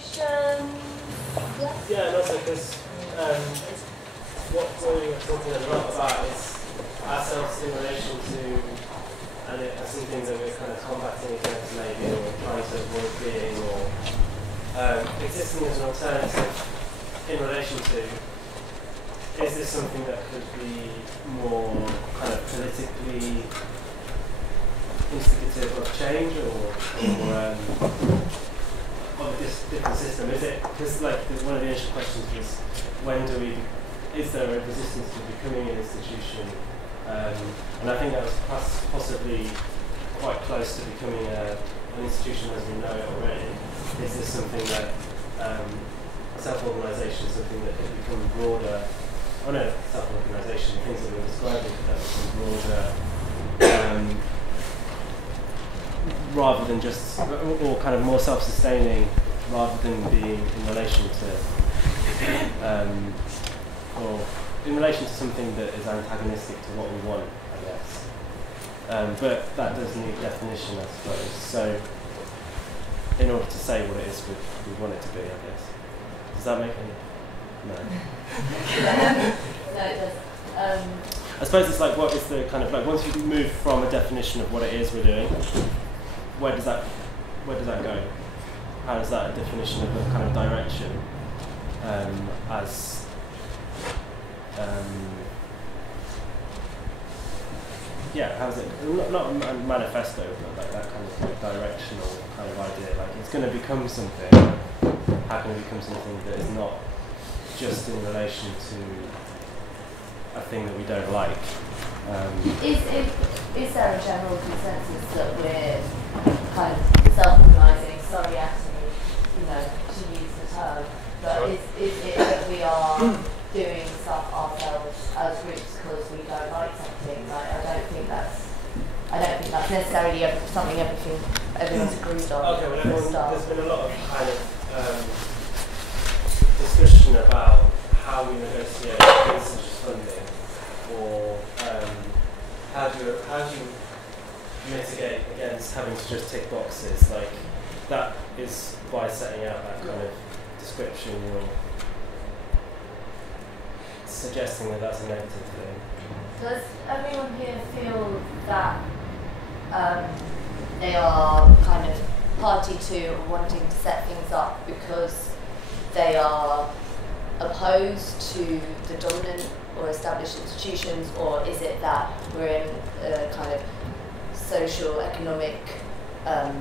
institutions. Yeah, and also because what we were talking a lot about is ourselves in relation to, and some things that we're kind of combating against maybe, or trying to avoid being, or existing as an alternative in relation to. Is this something that could be more kind of politically instigative of change, or of this different system? Is it, because like one of the initial questions was, is there a resistance to becoming an institution? And I think that was possibly quite close to becoming an institution as we know it already. Is this something that self-organisation is something that could become broader? Oh no, self-organisation, things that we're describing could become broader, rather than just, or kind of more self-sustaining, rather than being in relation to, or in relation to something that is antagonistic to what we want, I guess. But that does need definition, I suppose. So, in order to say what it is we want it to be, I guess. Does that make any? No. No, it does. I suppose it's like, what is the kind of like, once you move from a definition of what it is we're doing, where does that go? How does that definition of a kind of direction how's it not a manifesto, but like that kind of like directional kind of idea, like it's going to become something. How can it become something that is not just in relation to a thing that we don't like? Is there a general consensus that we're kind of self-organising? Sorry, Anthony, to use the term, but is it that we are doing stuff ourselves as groups because we don't like something? Like, I don't think that's necessarily something everyone's agreed on. Okay, well, there's been a lot of kind of discussion about how we negotiate research funding, or how do you mitigate against having to just tick boxes. Like, that is by setting out that kind of description, you're suggesting that that's a negative thing. Does everyone here feel that they are kind of party to or wanting to set things up because they are opposed to the dominant or established institutions, or is it that we're in a kind of social economic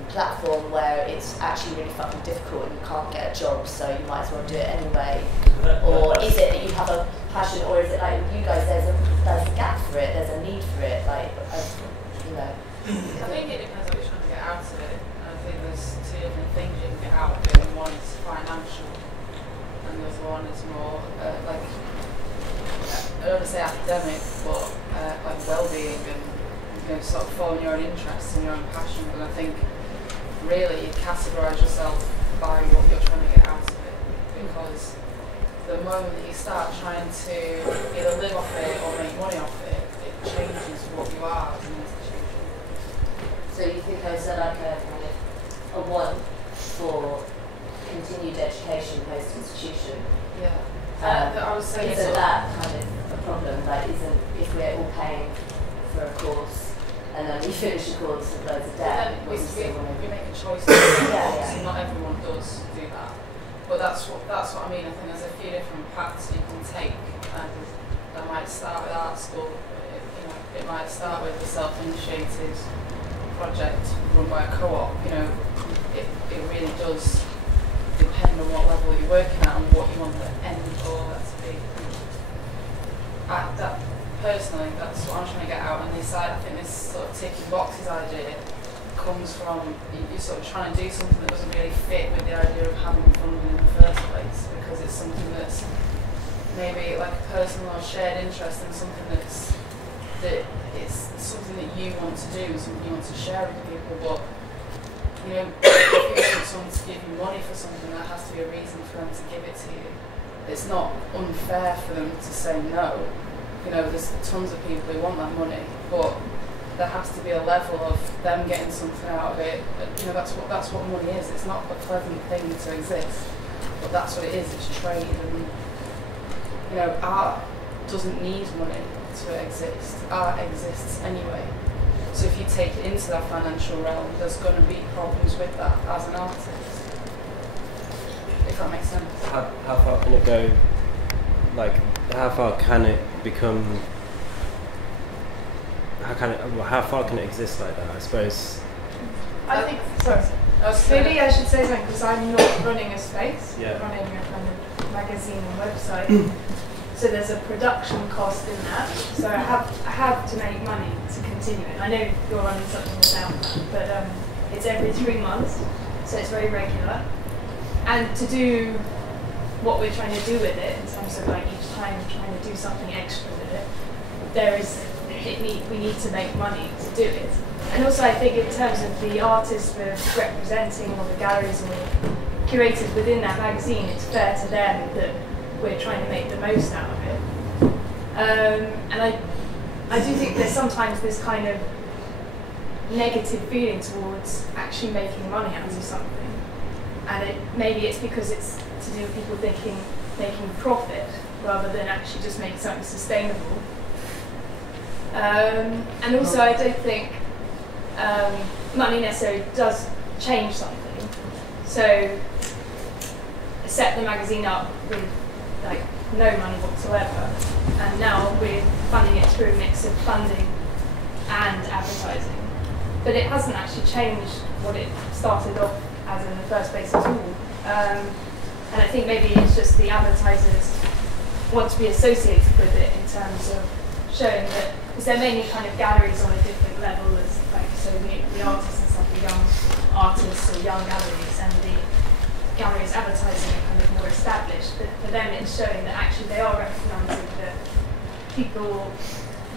platform where it's actually really fucking difficult and you can't get a job, so you might as well do it anyway? Or is it that you have a passion, or is it like you guys, there's a gap for it, there's a need for it, like, I think it depends what you're trying to get out of it. I think there's two different things you can get out of it. One is financial, and the other one is more like, I don't want to say academic, but like well-being and sort of following your own interests and your own passion. But I think really you categorise yourself by what you're trying to get out of it, because the moment that you start trying to either live off it or make money off it, it changes what you are as an institution. So you think there's like a kind of a want for continued education post-institution? Yeah. I would say isn't that kind of a problem? Like, if we're all paying for a course and then we finish a course with loads of debt, we make a choice. Yeah. Not everyone does do that, but that's what I mean. I think there's a few different paths you can take, and that might start with art school. It might start with a self-initiated project run by a co-op. It really does depend on what level you're working at and what you want the end goal to be. Personally, that's what I'm trying to get out. And I think this sort of ticking boxes idea comes from you're sort of trying to do something that doesn't really fit with the idea of having funding in the first place, because it's something that's maybe like a personal or shared interest in something that it's something that you want to do, something you want to share with people. But if you want someone to give you money for something, there has to be a reason for them to give it to you. It's not unfair for them to say no. There's tons of people who want that money, but there has to be a level of them getting something out of it. You know, that's what money is. It's not a pleasant thing to exist, but that's what it is. It's trade, and you know, art doesn't need money to exist. Art exists anyway. So if you take it into that financial realm, there's going to be problems with that as an artist. If that makes sense. How far can it go? Like, how far can it become? How far can it exist like that? I suppose. I think. Sorry. Maybe I should say something because I'm not running a space. Yeah. I'm running a kind of magazine and website. So there's a production cost in that. So I have to make money to continue it. I know you're running something without that, but it's every 3 months, so it's very regular. And to do what we're trying to do with it, in terms of like each time trying to do something extra with it, we need to make money to do it. And also I think in terms of the artists we're representing or the galleries and the curators within that magazine, it's fair to them that we're trying to make the most out of it. And I do think there's sometimes this kind of negative feeling towards actually making money out of something. And maybe it's because it's to do with people making profit rather than actually just making something sustainable. And also I don't think money necessarily does change something. So set the magazine up with like no money whatsoever, and now we're funding it through a mix of funding and advertising. But it hasn't actually changed what it started off as in the first place at all. And I think maybe it's just the advertisers want to be associated with it in terms of showing that, because they're mainly kind of galleries on a different level as like, so the artists and stuff are young artists or young galleries, and the galleries advertising are kind of more established. But for them it's showing that actually they are recognising that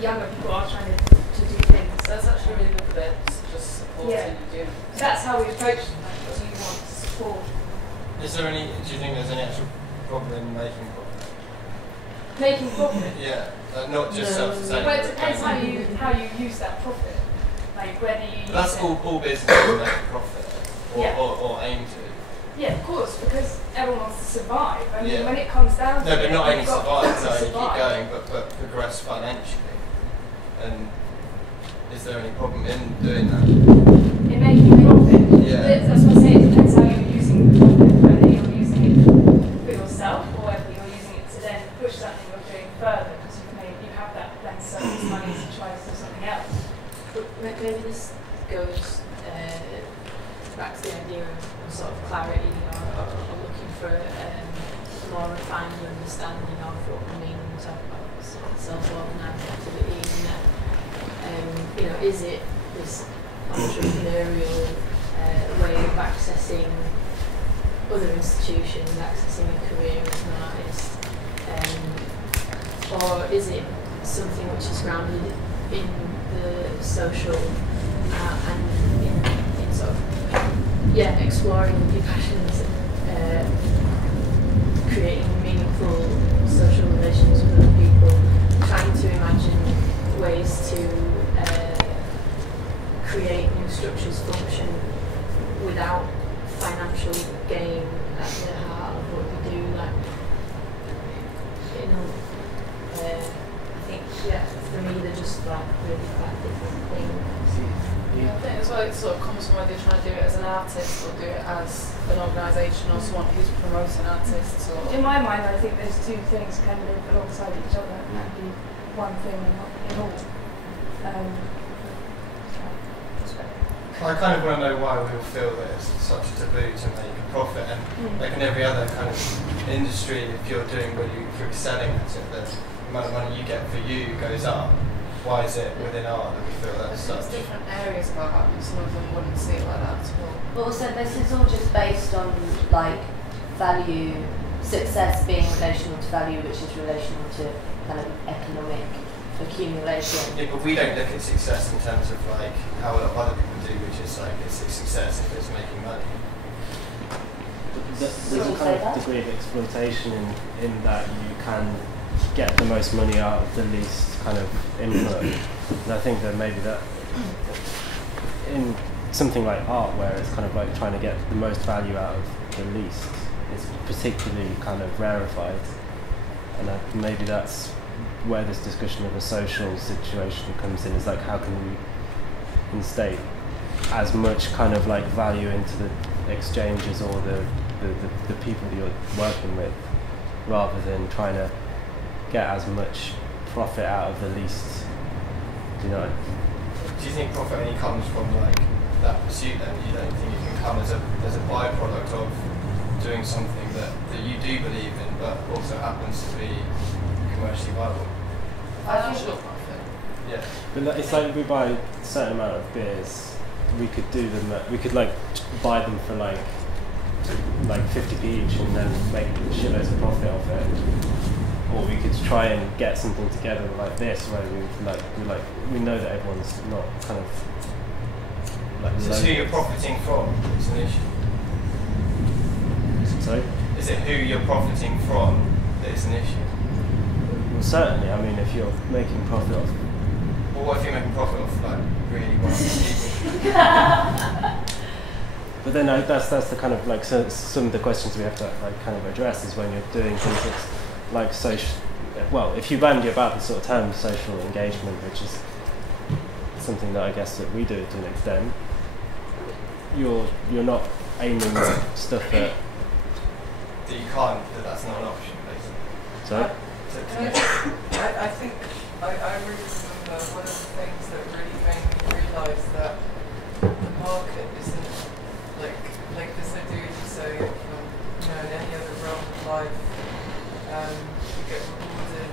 younger people are trying to do things. So that's actually really good for them, just supporting you. So that's how we approach them. Like, what do you want to support? Do you think there's any actual problem in making profit? Making profit? Yeah, not just self-sustaining. Well, it depends how you use that profit. Like whether you use that's it. all businesses make a profit, or aim to. Yeah, of course, because everyone wants to survive. I mean, Yeah. when it comes down to No, but it, not only you've got survive, to no, you keep survive. going, but progress financially. And is there any problem in doing that? In making profit? Yeah. That's what I'm saying, it depends how you're using the profit, whether you're using it for yourself or whether you're using it to then push something you're doing further, because you have that then surplus money to try to do something else. But maybe this goes back to the idea of sort of clarity or looking for a more refined understanding of what we mean when we talk about self-organised activity, and that, you know, is it this entrepreneurial way of accessing other institutions, accessing a career as an artist, or is it something which is grounded in the social and in sort of exploring your passions, creating meaningful social relations with other people, trying to imagine ways to create new structures function without financial gain at the heart of what we do. Like, you know, I think for me they're just like really quite different things. Yeah, I think as well it sort of comes from whether you're trying to do it as an artist or do it as an organisation or someone who's promoting artists. Or In my mind, I think those two things can live alongside each other, and that would be one thing and not in all. I kind of want to know why we all feel that it's such a taboo to make a profit, and like in every other kind of industry, if you're doing what you're selling at it, the amount of money you get for you goes up. Why is it within art that we feel that's there's such? different areas of art, and some of them wouldn't see it like that at all. But also, this is all just based on like value, success being relational to value, which is relational to kind of economic accumulation. Yeah, but we don't look at success in terms of like how a lot of other people do, which is like it's a success if it's making money. There's a kind of degree of exploitation in that you can get the most money out of the least kind of input. And I think that maybe that in something like art, where it's kind of like trying to get the most value out of the least, it's particularly kind of rarefied, and maybe that's where this discussion of a social situation comes in. Is like, how can we instate as much kind of like value into the exchanges or the people that you're working with, rather than trying to get as much profit out of the least. Do you know? Do you think profit only comes from like that pursuit then? You don't think it can come as a byproduct of doing something that you do believe in, but also happens to be commercially viable? Financial profit. Yeah. But it's like, we buy a certain amount of beers, we could do them. We could like buy them for like 50p each, and then make shitloads of profit off it. Or we could try and get something together like this, where we know that everyone's not kind of like. Is this who you're profiting from? It's an issue. Sorry? Is it who you're profiting from that is an issue? Well, certainly. I mean, if you're making profit off. Well, what if you're making profit off like really wealthy people? But then that's the kind of like, so some of the questions we have to like kind of address is when you're doing things that's like social. Well, if you bandy about the sort of term social engagement, which is something that I guess that we do to an extent, you're not aiming stuff at. That you can't. That's not an option, basically. Sorry. I think I really remember one of the things that really made me realise that the market isn't like this idea you say in any other realm of life, you get rewarded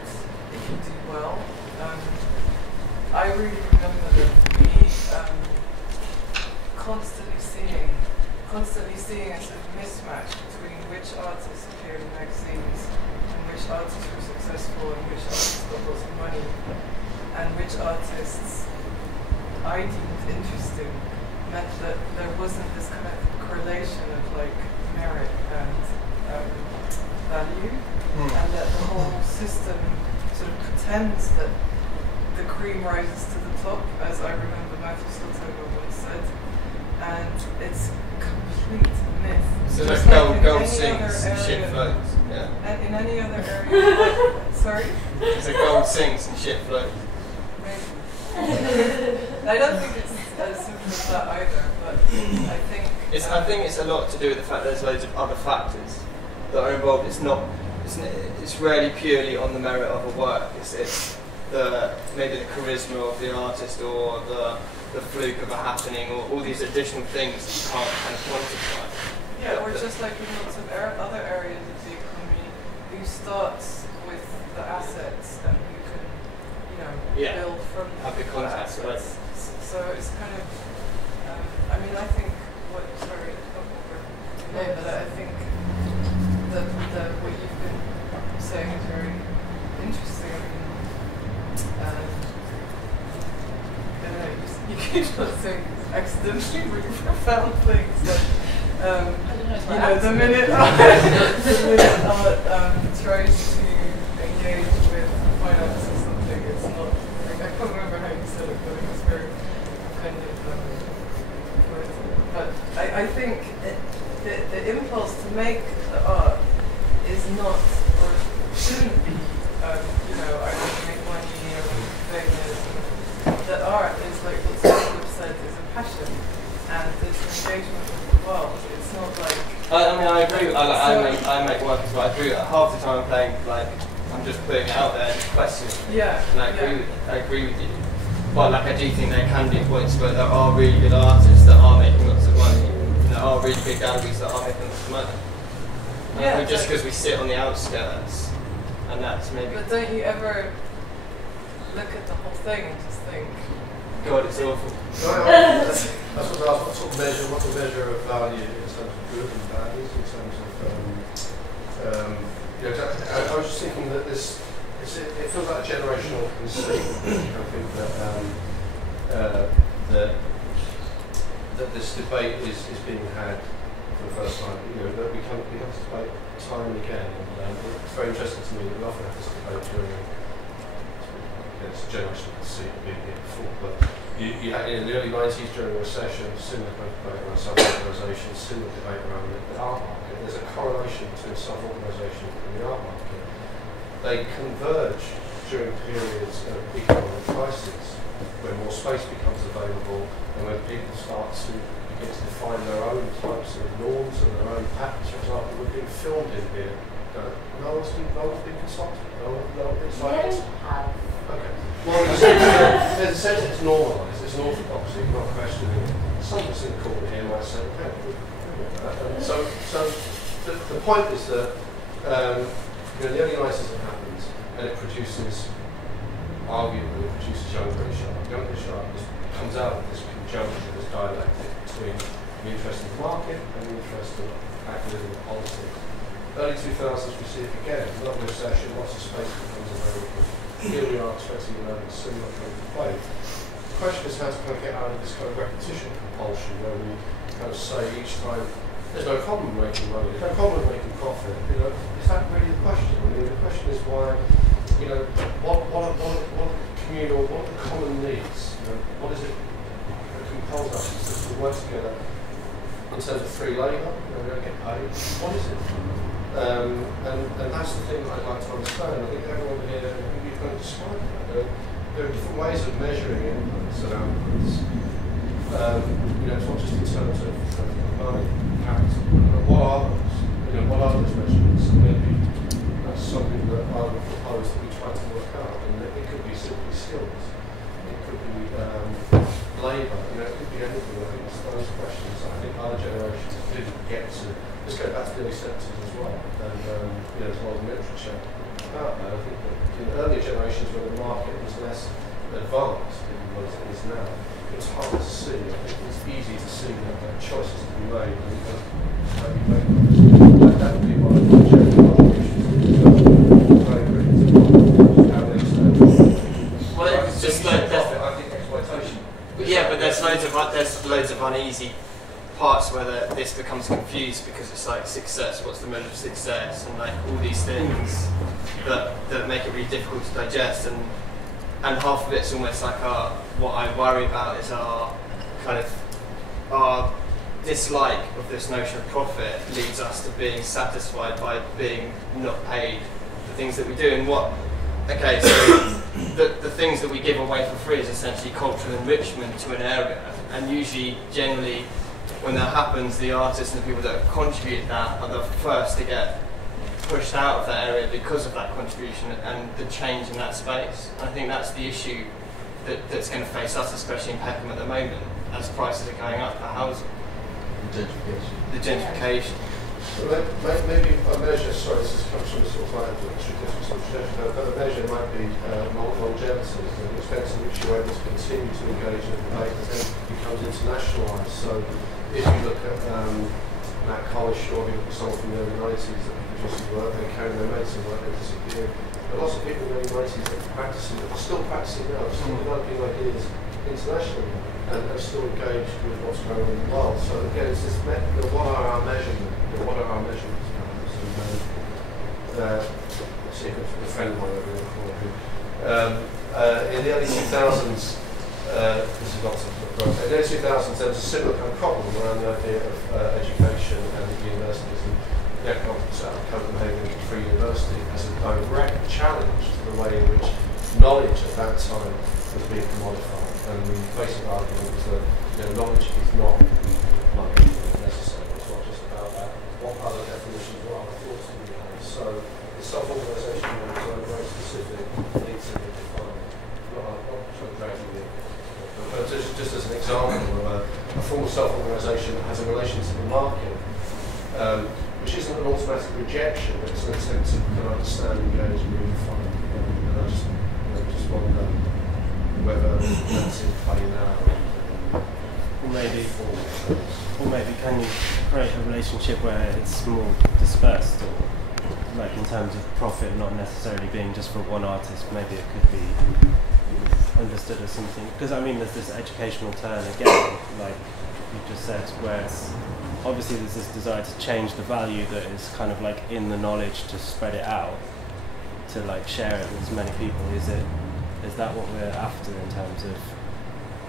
if you do well. I really remember that me constantly seeing a sort of mismatch between which artists appeared in magazines and which artists were successful and which artists got lots of money and which artists I deemed interesting, meant that there wasn't this kind of correlation of like merit and value, and that the whole system sort of pretends that the cream rises to the top, as I remember Matthew Stoltenberg once said, and it's complete myth. So Just like gold any sinks other and shit area- floats. Yeah. And in any other area, sorry? So gold sinks and shit floats. Maybe. I don't think it's as simple as that either, but I think I think it's a lot to do with the fact there's loads of other factors that are involved. It's rarely purely on the merit of a work. It's maybe the charisma of the artist, or the fluke of a happening, or all these additional things that you can't kind of quantify. yeah, or just like in lots of other areas of the economy, who starts with the assets and who can, build from Have the contacts, assets. right. So it's kind of, I mean, I think but I think that what you've been saying is very interesting. I don't know, you keep just saying accidentally really profound things, like, the minute art tries to engage with finance or something, it's not, like, I can't remember how you said it, but it was very kind of but I think the impulse to make the art is not, or shouldn't be, I want to make money or famous. The art is, like what some have said, is a passion, and it's an engagement with the world. It's not like. I agree. I make work as well. I agree. Half the time I'm playing, like, I'm just putting it out there and questioning. Yeah. And I agree with you. But like, I do think there can be points where there are really good artists that are making lots of money, and there are really big galleries that are making lots of money. Yeah. Just because we sit on the outskirts, and that's maybe. But don't you ever look at the whole thing and just think, God, it's awful. That's what I was asking. What's the measure of value in terms of good and bad, in terms of, I was just thinking that it feels like a generational conceit. I think that this debate is being had for the first time. That we have this debate time and again, and it's very interesting to me that we often have this debate during. It's a generational conceit being here before, but you had in the early 90s during the recession, similar debate around self-organisation, similar debate around the art market. There's a correlation between self-organisation and the art market. They converge during periods of economic crisis, when more space becomes available and when people start to begin to define their own types of norms and their own patterns. For example, we're being filmed in here. No one's been consulted. It's like it's, okay. Well, there's a sense it's normalised, it's an orthodoxy, not questioning. Someone's in the corner here might say, okay, so the point is that the early 90s it happens, and it produces, arguably, it produces Young British art. Young British art comes out of this conjunction, this dialectic between the interest in the market and the interest of activism and politics. Early 2000s we see it again, another recession, lots of space becomes available. Here we are 2011, similar kind of play. The question is how to kind of get out of this kind of repetition compulsion where we kind of say each time, there's no problem making money, there's no problem making profit. Is that really the question? I mean, the question is why, what are the communal, what are the common needs? What is it that compels us to work together in terms of free labour? We don't get paid. What is it? And that's the thing that I'd like to understand. I think everyone here, you've kind of described that. There are different ways of measuring inputs and outputs. It's not just in terms of money, capital. What are those? What are those measurements? And maybe that's something that I would propose that we try to work out. And it could be simply skills. It could be labour. It could be anything. I think it's those questions that I think other generations didn't get to. Let's go back to the early 70s as well. And there's a lot of literature about that. I think that in earlier generations when the market was less advanced than what it is now, it's hard to see. I think it's easy to see that choices to be made and maybe make those. That would be my general contribution. Well, it's just like that. I think exploitation. Yeah, but there's loads of uneasy parts where this becomes confused because it's like success, what's the measure of success, and like all these things that make it really difficult to digest, and half of it's almost like what I worry about is our dislike of this notion of profit leads us to being satisfied by being not paid for things that we do. And so the things that we give away for free is essentially cultural enrichment to an area, and usually, generally, when that happens, the artists and the people that have contributed that are the first to get pushed out of that area because of that contribution and the change in that space. And I think that's the issue that's going to face us, especially in Peckham at the moment, as prices are going up for housing. The gentrification. So maybe a measure, sorry, this comes from the sort of line of tradition, but a measure might be longevity, the extent to which you're able to continue to engage in a debate that then becomes internationalised. So if you look at Matt Collishaw, who was someone from the early 90s that produced work, they carried their mates and work, they disappeared. There are lots of people in the early 90s that are still practicing now, still developing ideas internationally, and still engaged with what's going on in the world. So again, it's this, what are our measurements? What are our measurements? See if a friend of mine over in the corner. In the early 2000s, this is lots of in the early 2000s, there was a similar kind of problem around the idea of education and universities. And the economics out of Copenhagen Free University as a direct challenge to the way in which knowledge at that time was being commodified. And the basic argument was that knowledge is not money necessary. It's not just about that. What other definitions, what other thoughts do we have? So the self-organisation was very specific, needs to be defined. Not trying to drag you in. But just as an example of a form of self-organisation that has a relation to the market, which isn't an automatic rejection, but it's an attempt to understand, engage, and unify. And I just wonder whether that's in play now. Or maybe can you create a relationship where it's more dispersed, or like in terms of profit not necessarily being just for one artist, maybe it could be understood as something, because I mean there's this educational turn again, like you just said, where it's obviously there's this desire to change the value that is kind of like in the knowledge, to spread it out, to like share it with as many people. Is that what we're after in terms of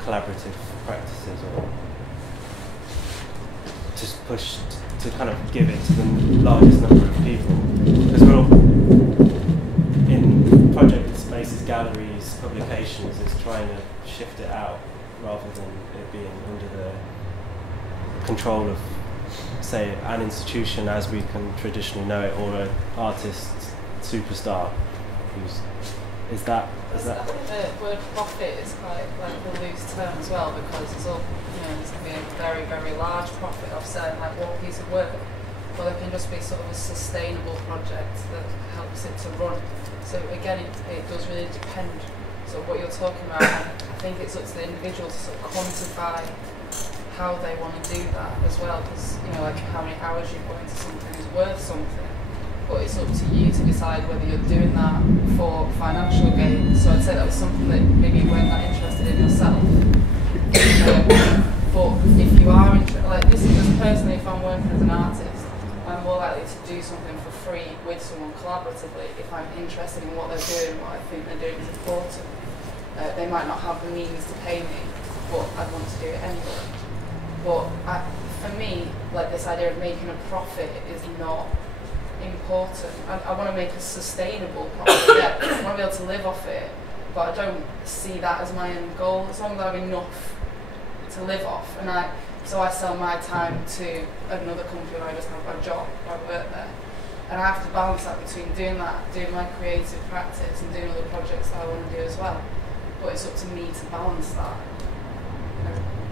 collaborative practices, or just push to kind of give it to the largest number of people? Because we're all in project spaces, galleries, publications, is trying to shift it out rather than it being under the control of, say, an institution as we can traditionally know it, or an artist superstar who's I think the word profit is quite like a loose term as well, because it's all, there's going to be a very, very large profit of selling like one piece of work, or there can just be sort of a sustainable project that helps it to run. So again, it does really depend. So what you're talking about, I think it's up to the individual to sort of quantify how they want to do that as well, because like how many hours you put into something is worth something. But it's up to you to decide whether you're doing that for financial gain. So I'd say that was something that maybe you weren't that interested in yourself. But if you are interested, like this is just personally, if I'm working as an artist, I'm more likely to do something for free with someone collaboratively if I'm interested in what they're doing, what I think they're doing is important. They might not have the means to pay me, but I'd want to do it anyway. But for me, like this idea of making a profit is not important. I want to make a sustainable profit. Yeah, I want to be able to live off it, but I don't see that as my end goal. As long as I have enough to live off, so I sell my time to another company where I just have a job, where I work there, and I have to balance that between doing that, doing my creative practice, and doing other projects that I want to do as well. But it's up to me to balance that.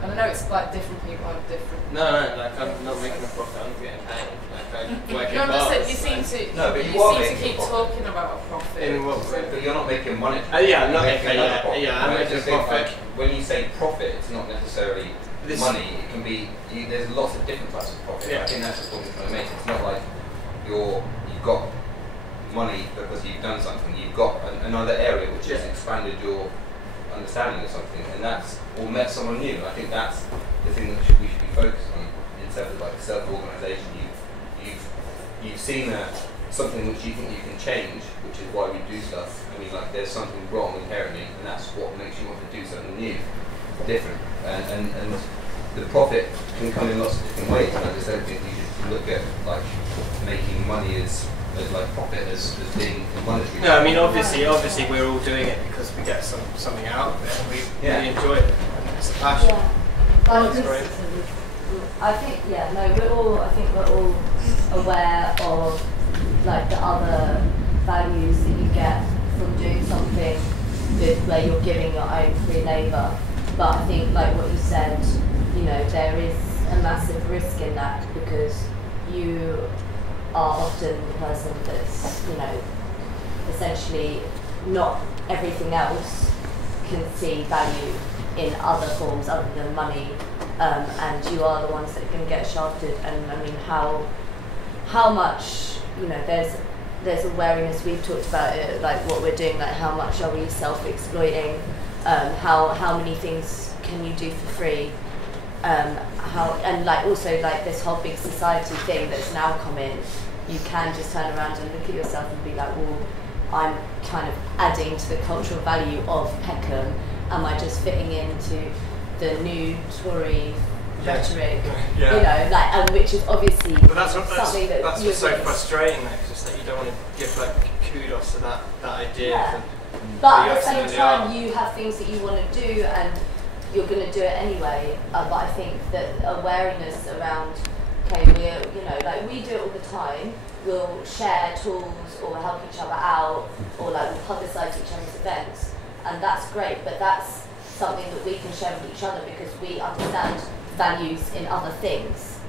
And I know it's like different people have different. No, like I'm not making a profit. I'm getting paid. Like I'm working hard. But you seem to. No, but you seem to keep talking about a profit. In what way? But you're not making money. Yeah, I'm not making I'm making a profit. Like, when you say profit, it's not necessarily money. It can be. There's lots of different types of profit. Yeah. I think that's the point I'm trying to make. It's not like you've got money because you've done something. You've got another area which has expanded your understanding of something, and that's or met someone new. I think that's the thing that we should be focused on in terms of like self-organisation. You've seen something which you think you can change, which is why we do stuff. I mean, like there's something wrong inherently, and that's what makes you want to do something new, different. And the profit can come in lots of different ways. And I just don't think you should look at like making money as like profit as being monetary. No, I mean obviously we're all doing it because we get something out of it and we enjoy it. It's a passion. Yeah. I think we're all aware of like the other values that you get from doing something where you're giving your own free labour. But I think like what you said, there is a massive risk in that, because you are often the person that's, essentially not everything else can see value in other forms other than money, and you are the ones that are going to get shafted. And I mean, how much, there's a wariness. We've talked about it, like what we're doing, like how much are we self-exploiting, how many things can you do for free, and like also like this whole big society thing that's now come in. You can just turn around and look at yourself and be like, well, I'm kind of adding to the cultural value of Peckham. Am I just fitting into the new Tory rhetoric? And which is obviously but that's something that's what's so frustrating, though, just that you don't want to give like kudos to that idea. Yeah. But at the same time, you have things that you want to do, and you're going to do it anyway. But I think that awareness around, okay, we do it all the time. We'll share tools or help each other out, or like we'll publicise each other's events, and that's great. But that's something that we can share with each other because we understand values in other things,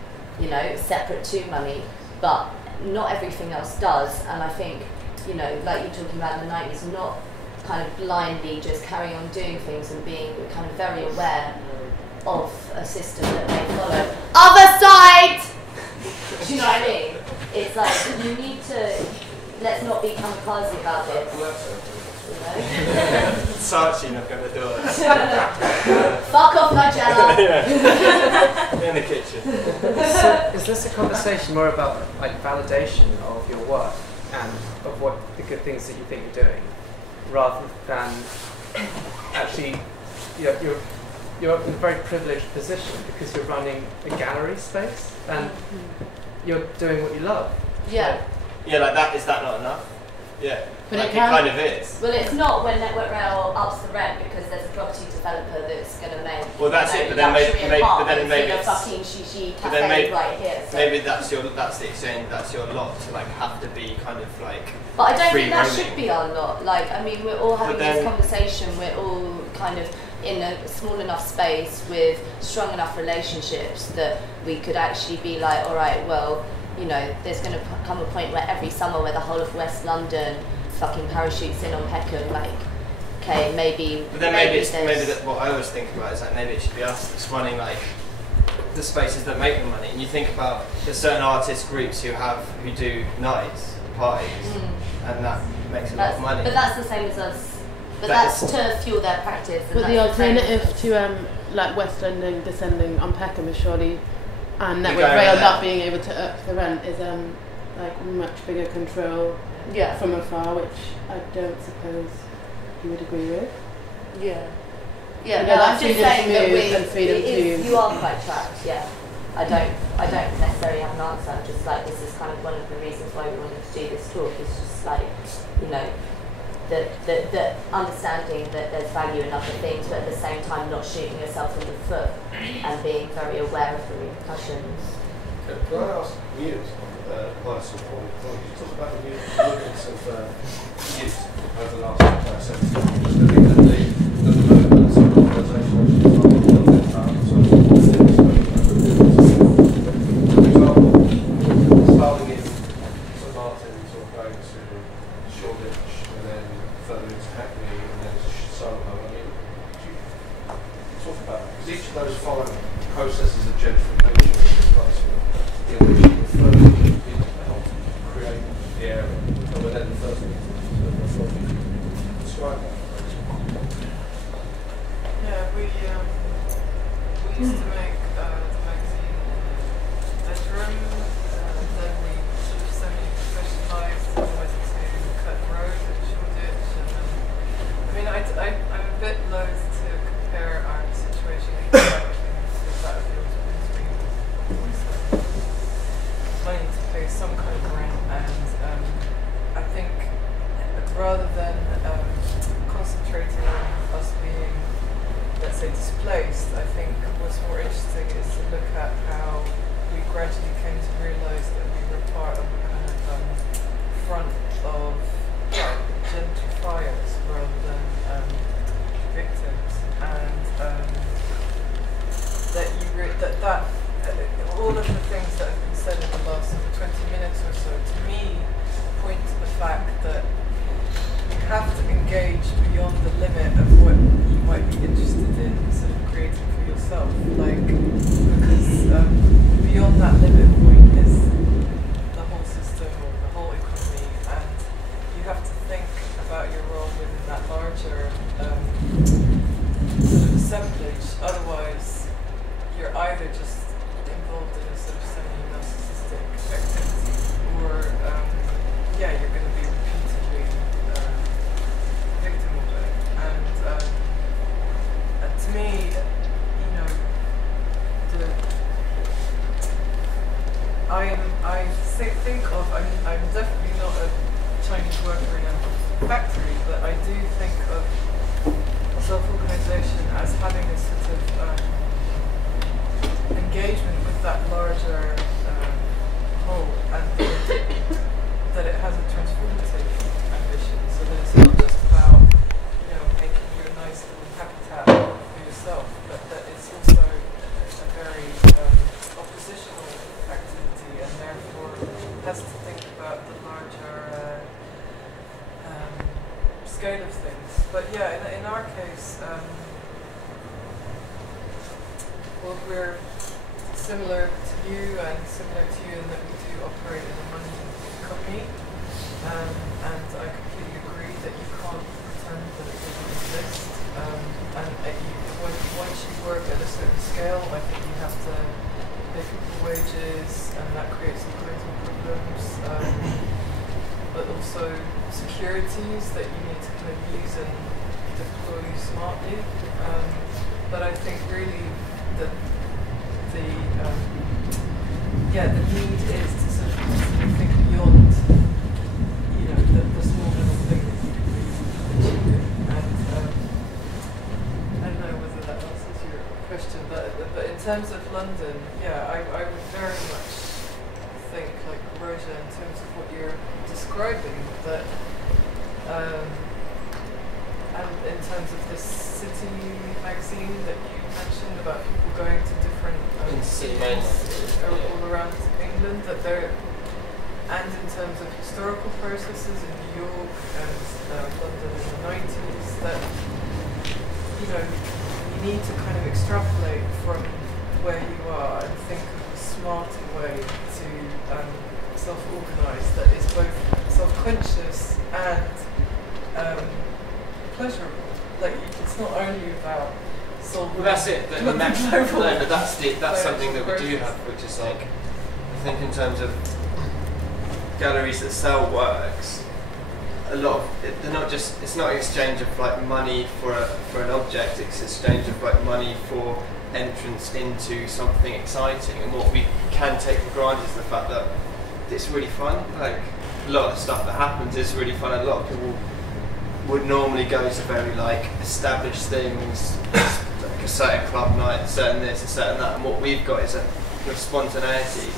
separate to money. But not everything else does, and I think, like you're talking about in the 90s, not kind of blindly just carrying on doing things and being kind of very aware of a system that they follow. Other side! Do you know what I mean? It's like, you need to, let's not be kamikaze about this. Saatchi knock on the door. Fuck off, Nigella! In the kitchen. So is this a conversation more about like validation of your work and of what the good things that you think you're doing, rather than actually, you're in a very privileged position because you're running a gallery space and you're doing what you love. Yeah. Yeah, like that. Is that not enough? Yeah. But like it can. Kind of is. Well, it's not when Network Rail ups the rent because there's a property developer that's going to make. Well, that's it. But then maybe it's fucking shishi cafe right here. So. Maybe that's the exchange. That's your lot to like have to be kind of like. But I don't free think that roaming. should be our lot. Like, I mean, we're all having this conversation. We're all kind of in a small enough space with strong enough relationships that we could actually be like, all right, well, you know, there's going to come a point where every summer where the whole of West London fucking parachutes in on Peckham, like, okay, maybe. But then maybe that what I always think about is like maybe it should be us that's running like the spaces that make the money. And you think about there's certain artist groups who do nights, parties, and that makes a lot of money. But that's the same as us. But that's to fuel their practice. But the alternative to like West London descending on Peckham is surely, and Network Rail not being able to up the rent is like much bigger control from afar, which I don't suppose you would agree with. Yeah. Yeah, no, I'm just saying that you are quite trapped, yeah. I don't necessarily have an answer. I'm just like, this is kind of one of the reasons why we wanted to do this talk. It's just like, you know, the understanding that there's value in other things, but at the same time not shooting yourself in the foot and being very aware of the repercussions. Okay. Can I ask you, personal point, you talk about the movements of youth over the last 70 years. I think that the movements of organisations are for example, starting in St Martin's or going to Shoreditch and then further into Hackney and then to Soho. I mean, talk about that, because each of those follow processes of gentrification in this place, in which the first people help create the area, and were then the first people to describe that. Yeah, we used to make the magazine in a bedroom, then we sort of semi-professionalised and went to Cut Road at Shoreditch, and then, I mean, I'm a bit loath to compare our situation with that of yours, between money to pay some kind of rent, and I think rather than concentrating on us being, let's say, displaced, I think what's more interesting is to look at how we gradually came to realise that we were part of a kind of front of gentrifiers rather than victims, and that all of the things that have been said in the last 20 minutes or so, to me, point to the fact that you have to engage beyond the limit of what you might be interested in sort of creating for yourself. Like, because beyond that limit point is the whole system or the whole economy, and you have to think about your role within that larger sort of assemblage. Otherwise, you're either just involved in a sort of semi-narcissistic activity, or you're going to be repeatedly victim of it. And to me, you know, I'm definitely not a Chinese worker in a factory, but I do think of self-organisation as having a sort of engagement with that larger whole, and that it has a transformative ambition, so that it's not just about, you know, making you a nice little habitat for yourself, but that it's also a very oppositional activity, and therefore has to think about the larger scale of things. But yeah, in our case, well, we're similar to you in that we do operate in a money economy, and I completely agree that you can't pretend that it doesn't exist. Once you work at a certain scale, I think you have to pay people wages, and that creates some critical problems. But also securities that you need to kind of use and deploy smartly. but I think really the need is to sort of think beyond, the small little thing that you can really achieve. And I don't know whether that answers your question, but in terms of London, I would very much think, like Roja, in terms of what you're describing, that and in terms of this City magazine that you mentioned about people going to different cities all around England, that there, and in terms of historical processes in New York and London in the 90s, that you need to kind of extrapolate from where you are and think of a smarter way to self-organise that is both self-conscious and pleasurable. Like, it's not only about solving. Well, that's it. That's something that we do have, which is like, I think in terms of galleries that sell works, a lot of they're not just. It's not an exchange of like money for an object. It's an exchange of like money for entrance into something exciting. And what we can take for granted is the fact that it's really fun. Like, a lot of the stuff that happens is really fun. A lot of people would normally go to very like established things, like a certain club night, a certain this, a certain that, and what we've got is a kind of spontaneity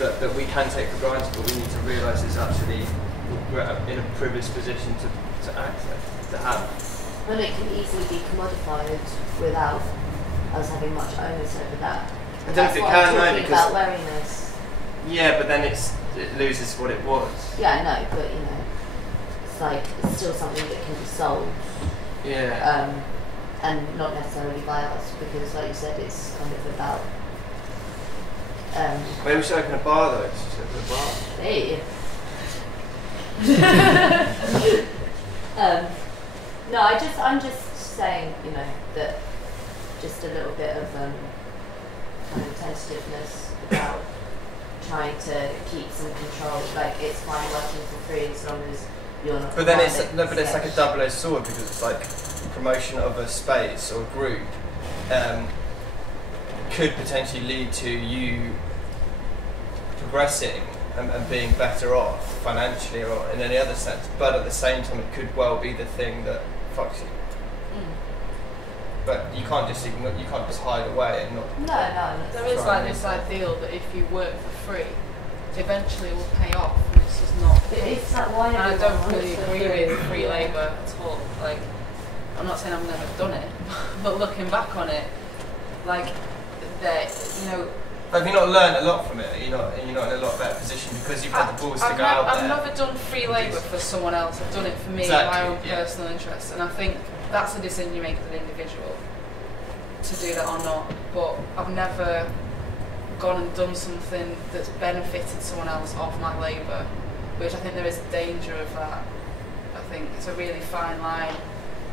that we can take for granted, but we need to realise is actually we're in a privileged position to access, to have. And it can easily be commodified without us having much onus over that. I don't know if it can, no, because about weariness. Yeah, but then it loses what it was. Yeah, I know, but it's like it's still something that can be sold. Yeah. And not necessarily by us, because like you said, it's kind of about. Maybe we should open a bar though. Just open a bar. Hey. No, I'm just saying, that just a little bit of kind of tentativeness about trying to keep some control. Like, it's fine working for free as long as you're not. But then it's like a double-edged sword, because it's like promotion of a space or group could potentially lead to you progressing and being better off financially or in any other sense, but at the same time it could well be the thing that fucks you. But you can't just hide away and not. No. There is like this ideal that if you work for free, eventually it will pay off. And it's just not. It's like why. And I don't really agree with free labour at all. Like, I'm not saying I've never done it, but looking back on it, like Have you not learned a lot from it? You're not in a lot better position because you've had the balls to go out there. I've never done free labour for someone else. I've done it for me, my own personal interest, and I think that's a decision you make as an individual to do that or not. But I've never gone and done something that's benefited someone else off my labour, which I think there is a danger of that. I think it's a really fine line,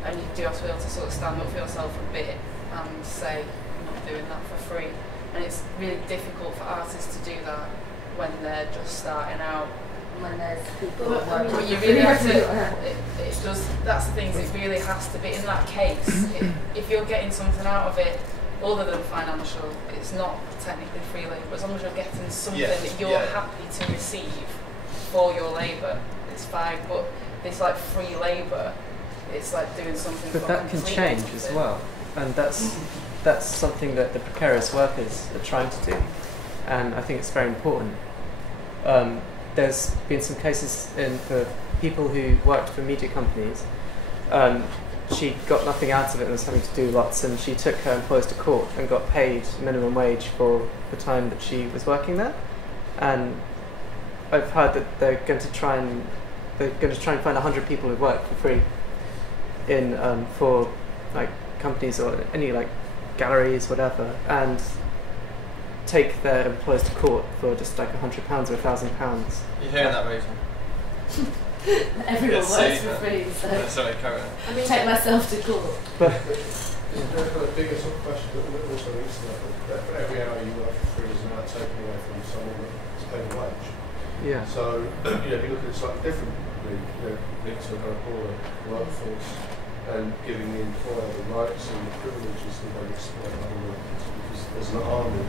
and you do have to be able to sort of stand up for yourself a bit and say, I'm not doing that for free. And it's really difficult for artists to do that when they're just starting out. When there's people but you really have to, that's the thing, it really has to be, in that case, if you're getting something out of it other than financial, it's not technically free labour. As long as you're getting something that you're happy to receive for your labour, it's fine. But it's like free labour, it's like doing something but for that can change as well, and that's something that the precarious workers are trying to do, and I think it's very important. There's been some cases for people who worked for media companies. She got nothing out of it and was having to do lots, and she took her employers to court and got paid minimum wage for the time that she was working there. And I've heard that they're going to try and find 100 people who work for free in for like companies or any like galleries, whatever, and take their employers to court for just like £100 or £1,000. You're hearing that, Rachel? Everyone works for free, so sorry, carry on. I mean, take myself to court. But is there a bigger sort of question that also links to that for every hour you work for free is now taken away from someone that's paying a wage? Yeah. So if you look at it slightly differently, linked to a kind of broader workforce and giving the employer the rights and the privileges that they exploit other workers, because there's an army of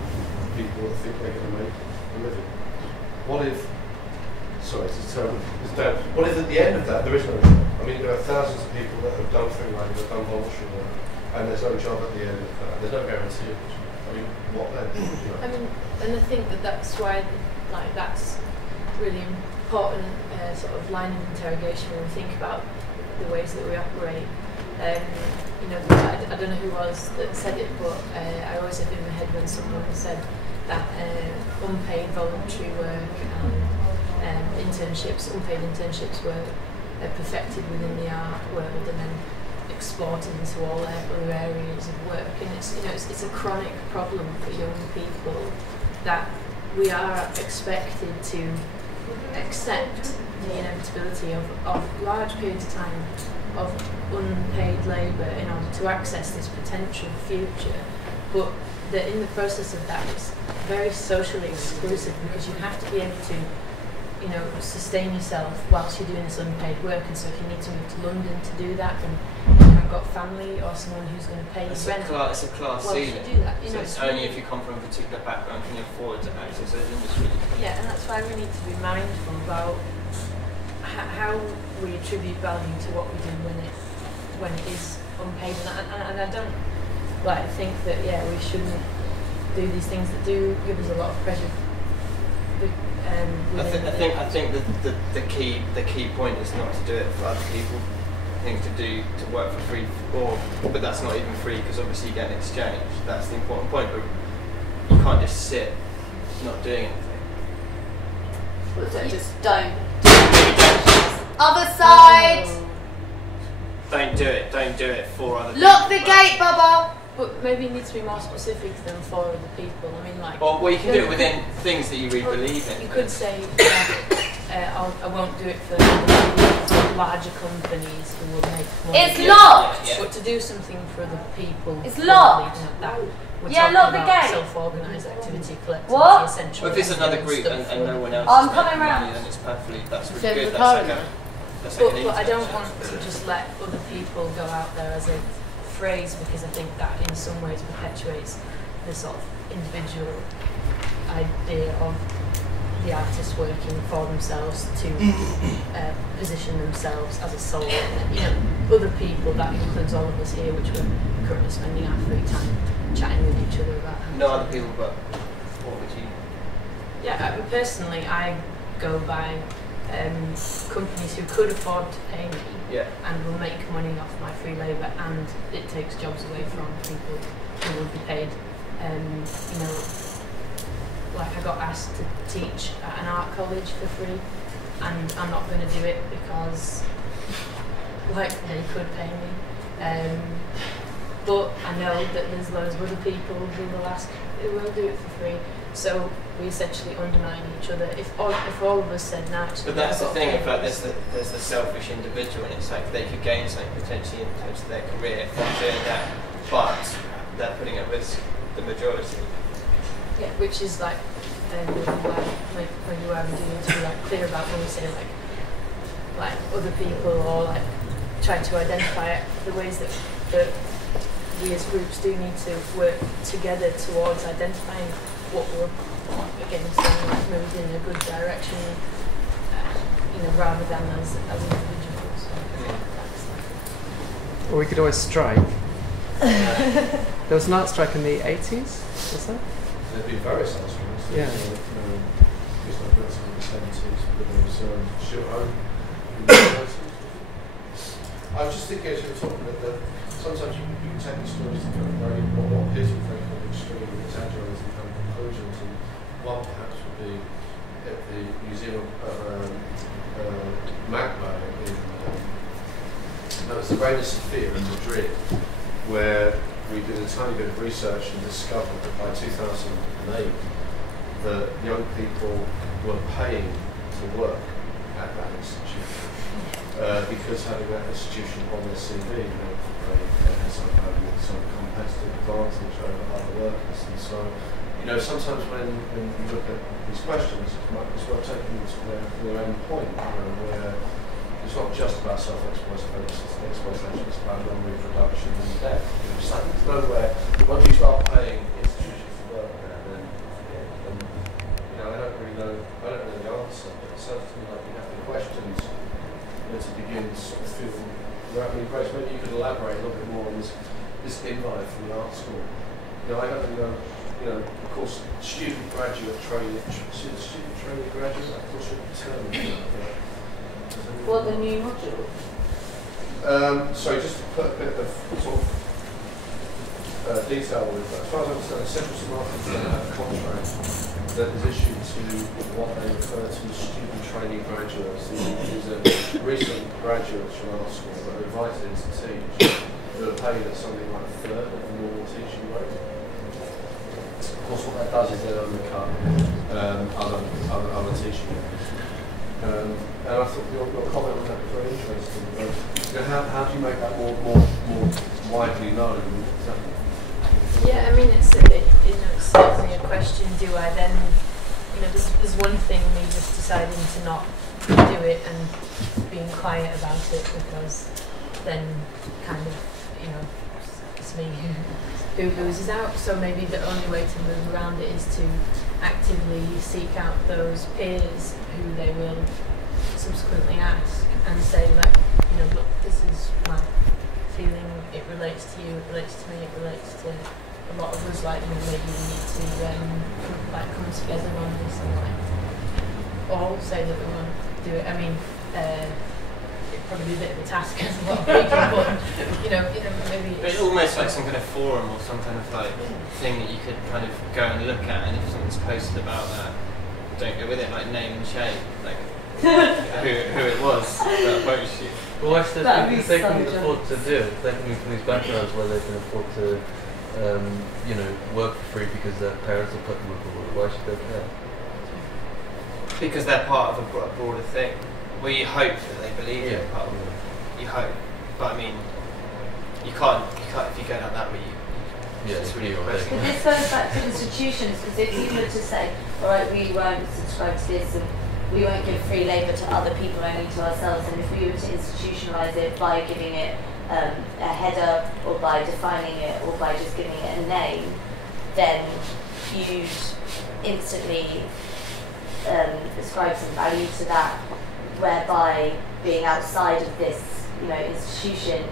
people that think they're going to make a living. What if, sorry, it's terrible, what if at the end of that there is no job? I mean, there are thousands of people that have done free writing, that have done voluntary work, and there's no job at the end of that. There's no guarantee of it. I mean, what then? You know? I mean, and I think that's why, like, that's really important sort of line of interrogation when we think about the ways that we operate. You know, I don't know who was that said it, but I always have in my head when someone said that unpaid voluntary work and unpaid internships were perfected within the art world and then exported into all other areas of work. And it's, you know, it's a chronic problem for young people that we are expected to accept the inevitability of large periods of time of unpaid labour in order to access this potential future, but that in the process of that it's very socially exclusive, because you have to be able to, you know, sustain yourself whilst you're doing this unpaid work. And so if you need to move to London to do that, and you haven't got family or someone who's going to pay you rent, it's a class ceiling. Do that, you so know, it's only if you come from a particular background can you afford to access those industries. Yeah, and that's why we need to be mindful about how we attribute value to what we do when it is unpaid. And I don't think that we shouldn't do these things that do give us a lot of pressure. I think the key point is not to do it for other people. I think to work for free, but that's not even free, because obviously you get an exchange. That's the important point. But you can't just sit not doing anything. Well, so just don't. Other side. Don't do it. Don't do it for other people. Lock the gate, Bubba. But maybe it needs to be more specific than for other people. I mean, like. Well, you can do it within things that you really believe in. You could say, I won't do it for larger companies who will make money. It's locked. But to do something for other people. It's locked. We're lock the gate. Self-organised activity, collectivity, what? essential. Well, if it's another group and no one else I'm is coming making round. money, then it's perfectly, that's really So good. the That's current- But I don't want to just let other people go out there as a phrase, because I think that in some ways perpetuates the sort of individual idea of the artist working for themselves to position themselves as a soul. And, you know, other people, that includes all of us here, which we're currently spending our free time chatting with each other about. No other people, but what would you? Yeah, personally, I go by companies who could afford to pay me and will make money off my free labour, and it takes jobs away from people who would be paid. You know, like I got asked to teach at an art college for free, and I'm not going to do it because, like, they could pay me. But I know that there's loads of other people who will do it for free. So we essentially undermine each other. If all of us said no. But that's the thing. In fact, there's the selfish individual, and it's like they could gain something potentially in terms of their career from doing that, but they're putting at risk the majority. Yeah, which is like when you are doing to be like clear about when we say like other people, or like try to identify the ways that we as groups do need to work together towards identifying what we're against and like move in a good direction, you know, rather than as individuals. Or we could always strike. There was an art strike in the 80s, was there? There'd be various art strikes. Yeah. It's like that's in the 70s, but there was Stuart Home in the 30s. I was just thinking as you were talking that sometimes you can take the stories that kind of very, what appears to be very kind of extreme, exaggerated kind of conclusions, and one perhaps would be at the Museum of Magma no, it's the Reina Sofia in Madrid, where we did a tiny bit of research and discovered that by 2008 that young people were paying to work at that institution because having that institution on their CV has some competitive advantage over other workers. And so, you know, sometimes when you look at these questions, it's worth taking them to their end point, you know, where it's not just about self-exploitation, it's about non-reproduction and death. You know, so there's nowhere, once you start paying institutions to work there, then you know, I don't really know the answer, but it sounds to me like you have the questions to begin to sort of feel rapidly. Grace, maybe you could elaborate a little bit more on this invite from the art school. You know, I don't really know, you know, of course, student training graduate, of course, should be termed. What, the new module? Sorry, just to put a bit of sort of detail with that. As far as I understand, the Central Supermarkets have a contract that is issued to what they refer to as student training graduates. These are recent graduates from our school that are invited to teach, who are paid at something like a third of the normal teaching rate. Of course, what that does is then undercut other teaching areas. And I thought your comment on that was very interesting. You know, how do you make that more widely known? Yeah, I mean, it's certainly a question. Do I then, you know, there's one thing me just deciding to not do it and being quiet about it, because then kind of, you know, it's me who loses out. So maybe the only way to move around it is to actively seek out those peers who they will subsequently ask and say, like, you know, look, this is my feeling, it relates to you, it relates to me, it relates to a lot of us, like, you know, maybe we need to come together on this and all say that we won't do it. I mean, it'd probably be a bit of a task as a lot of people, but you know, maybe it's almost like some kind of forum or some kind of like thing that you could kind of go and look at, and if something's posted about that, don't go with it, like name and shame, like who it was that approached you. Well, actually, if they can afford to do it, they can move from these backgrounds where they can afford to, you know, work for free because their parents will put them up or why should they care? Because they're part of a broader thing. Well, you hope that they believe they're part of it. You hope. But I mean, you can't if you go down that way, it's really depressing. But this goes back to institutions, because if you were to say, alright, we won't subscribe to this and we won't give free labour to other people, only to ourselves, and if we were to institutionalise it by giving it a header or by defining it or by just giving it a name, then you'd instantly ascribe some value to that, whereby being outside of this, you know, institution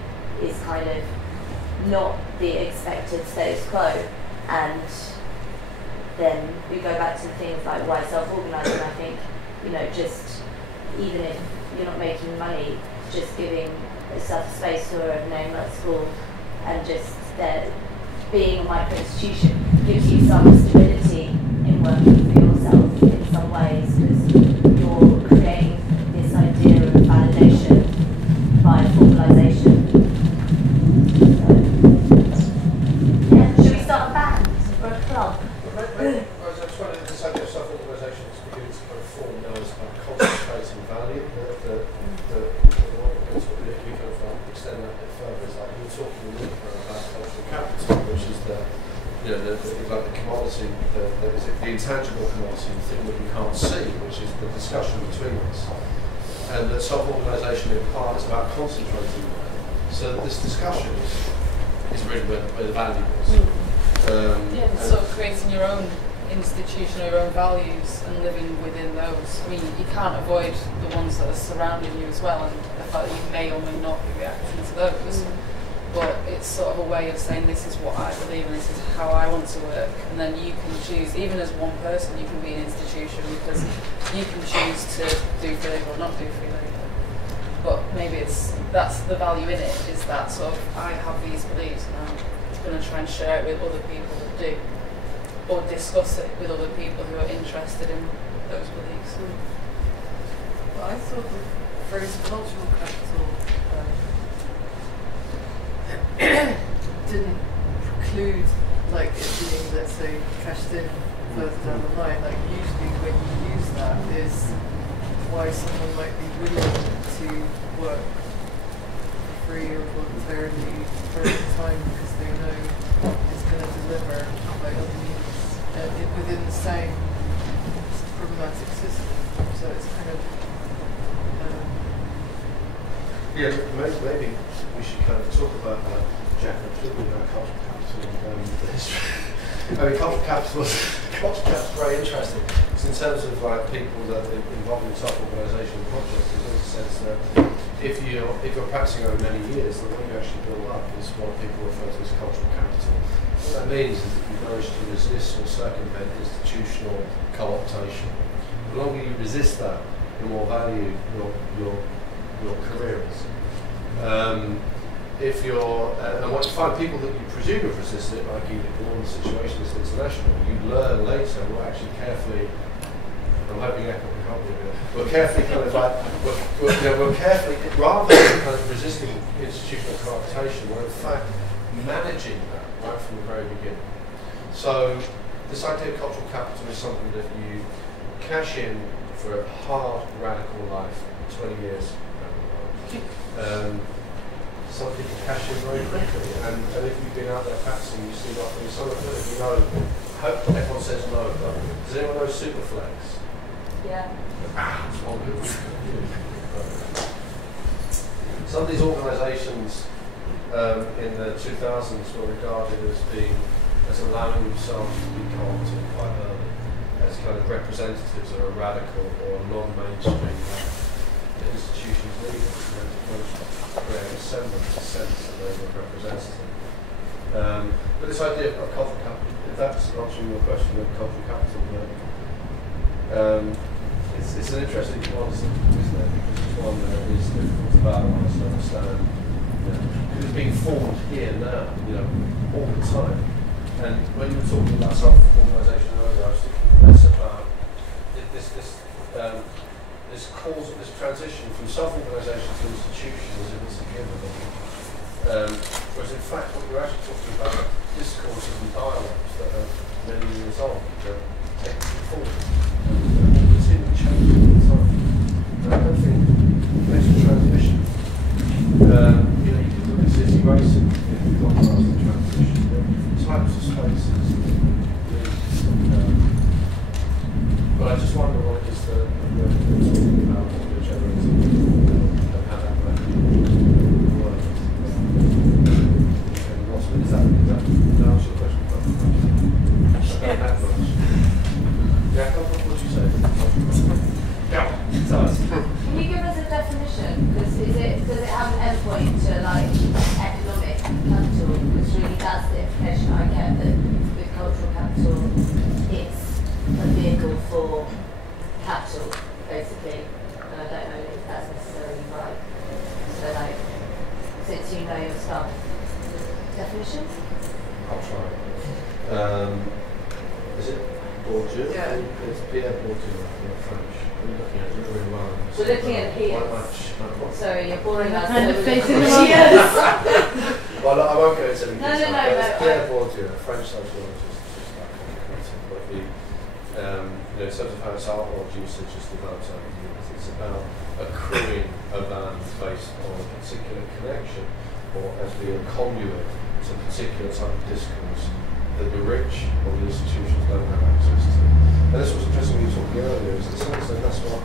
is kind of not the expected status quo. And then we go back to things like why self-organising. I think, you know, just even if you're not making money, just giving yourself space or a name at school and just being a micro institution gives you some stability in working for yourself in some ways, because you're creating this idea of validation by formalisation. So, yeah, should we start a band or a club? I just wanted to say that self-organisation is beginning to kind of form now as about concentrating value. We kind of extend that a bit further. It's like you were talking a little bit about cultural capital, which is like the commodity, the intangible commodity, the thing that we can't see, which is the discussion between us. And that self-organisation in part is about concentrating value. So this discussion is really where the value is. And sort of creating your own institution or your own values and living within those. I mean, you can't avoid the ones that are surrounding you as well, and the fact that you may or may not be reacting to those. But it's sort of a way of saying, this is what I believe and this is how I want to work. And then you can choose, even as one person, you can be an institution, because you can choose to do free labour or not do free labour. But maybe that's the value in it, is that sort of, I have these beliefs and I'm going to try and share it with other people that do, or discuss it with other people who are interested in those beliefs. Well, I thought the phrase cultural capital didn't preclude like it being, let's say, cashed in further down the line. Like usually when you use that is why someone might be willing to work for free or voluntarily for a time, because they know it's going to deliver by other means within the same problematic system. So it's kind of Yeah, maybe we should kind of talk about that, Jack, talking about cultural capital and the history. I mean, cultural capital is very interesting. It's in terms of like people that are involved in self-organisational projects. There's a sense that if you're practicing over many years, then what you actually build up is what people refer to as cultural capital. What that means is that you've managed to resist or circumvent institutional co-optation. The longer you resist that, the more value your career is. If you're, and what you find, people that you presume have resisted it, like Edith Gordon's Situationist International, you learn later, well, actually carefully, I'm hoping Echo can help you here, we're carefully kind of like, we're carefully, rather than kind of resisting institutional co-optation, we're in fact managing that right from the very beginning. So this idea of cultural capital is something that you cash in for a hard, radical life, 20 years. Some people cash in very quickly, and if you've been out there practicing, you see like some of it, you know, I hope everyone says no, but does anyone know Superflex? Yeah. Some of these organisations in the 2000s were regarded as allowing themselves to be co-opted quite early, as kind of representatives of a radical or non-mainstream institutions leaders. Create a semblance, a sense that they were representative. But this idea of cultural capital, if that's answering your question of cultural capital, it's an interesting concept, isn't it? Because it's one that is difficult to balance and understand. Because it's being formed here now, all the time. And when you were talking about self-organisation earlier, I was thinking less about this transition from self-organisation to institution as if it's a given. Whereas in fact what you're actually talking about are discourses and dialogues that are many years old, that are taking forward, and will continue changing all the time. And I don't think there's a transmission. You can look at city racing if you contrast the transition. There are types of spaces. But I just wonder what it is that we're talking about, what you're generating, and how that might work. And Ross, is that answer your question? About that much. Yeah, what would you say? Yeah. Can you give us a definition? Because does it have an endpoint to like economic capital? Because really that's the implication I get, that with cultural capital it's a vehicle for capital, basically. And I don't know if that's necessarily right. So like, since you know your stuff, definition? I'll try. Is it Bourdieu? Yeah. It's Pierre Bourdieu, in French. What are you looking at? You're really well. We're looking at Pierre. Sorry, you're boring us. Kind of facing the yes. Well, I won't go into any No. It's Pierre Bourdieu, a French sociologist, just like but in terms of how its art usage has developed over the years, it's about accruing a value based on a particular connection, or as being a conduit to a particular type of discourse that the rich or the institutions don't have access to. And this was interesting when you were talking earlier, is that that's what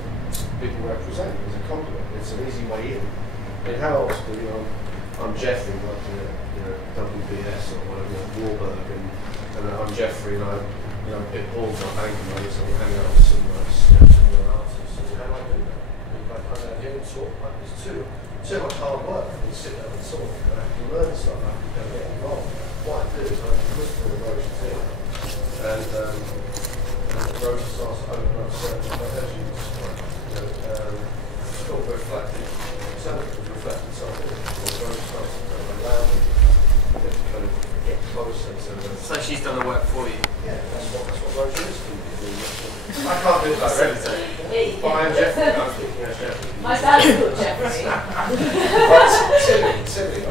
people represent as a conduit. It's an easy way in. I mean, how else do I'm Jeffrey working at WBS or whatever, Warburg, and I'm Jeffrey, and I'm Pit Paul's my bank money, so I'm hanging out with some similar artists. So how do I do that? I come down here and talk. It's too much hard work. I can sit down and talk. I have to learn stuff. I have to get involved. What I do is I whisper the Rose's ear, and Rose starts to open up certain, as you described, sort of reflecting, reflecting something. Rose starts to allow me to kind of get closer to the... So she's done the work for you? Yeah, that's what Rose is. I can't do it directly, but I'm Jeffrey. I'm speaking as Jeffrey. My dad's called Jeffrey. Timmy.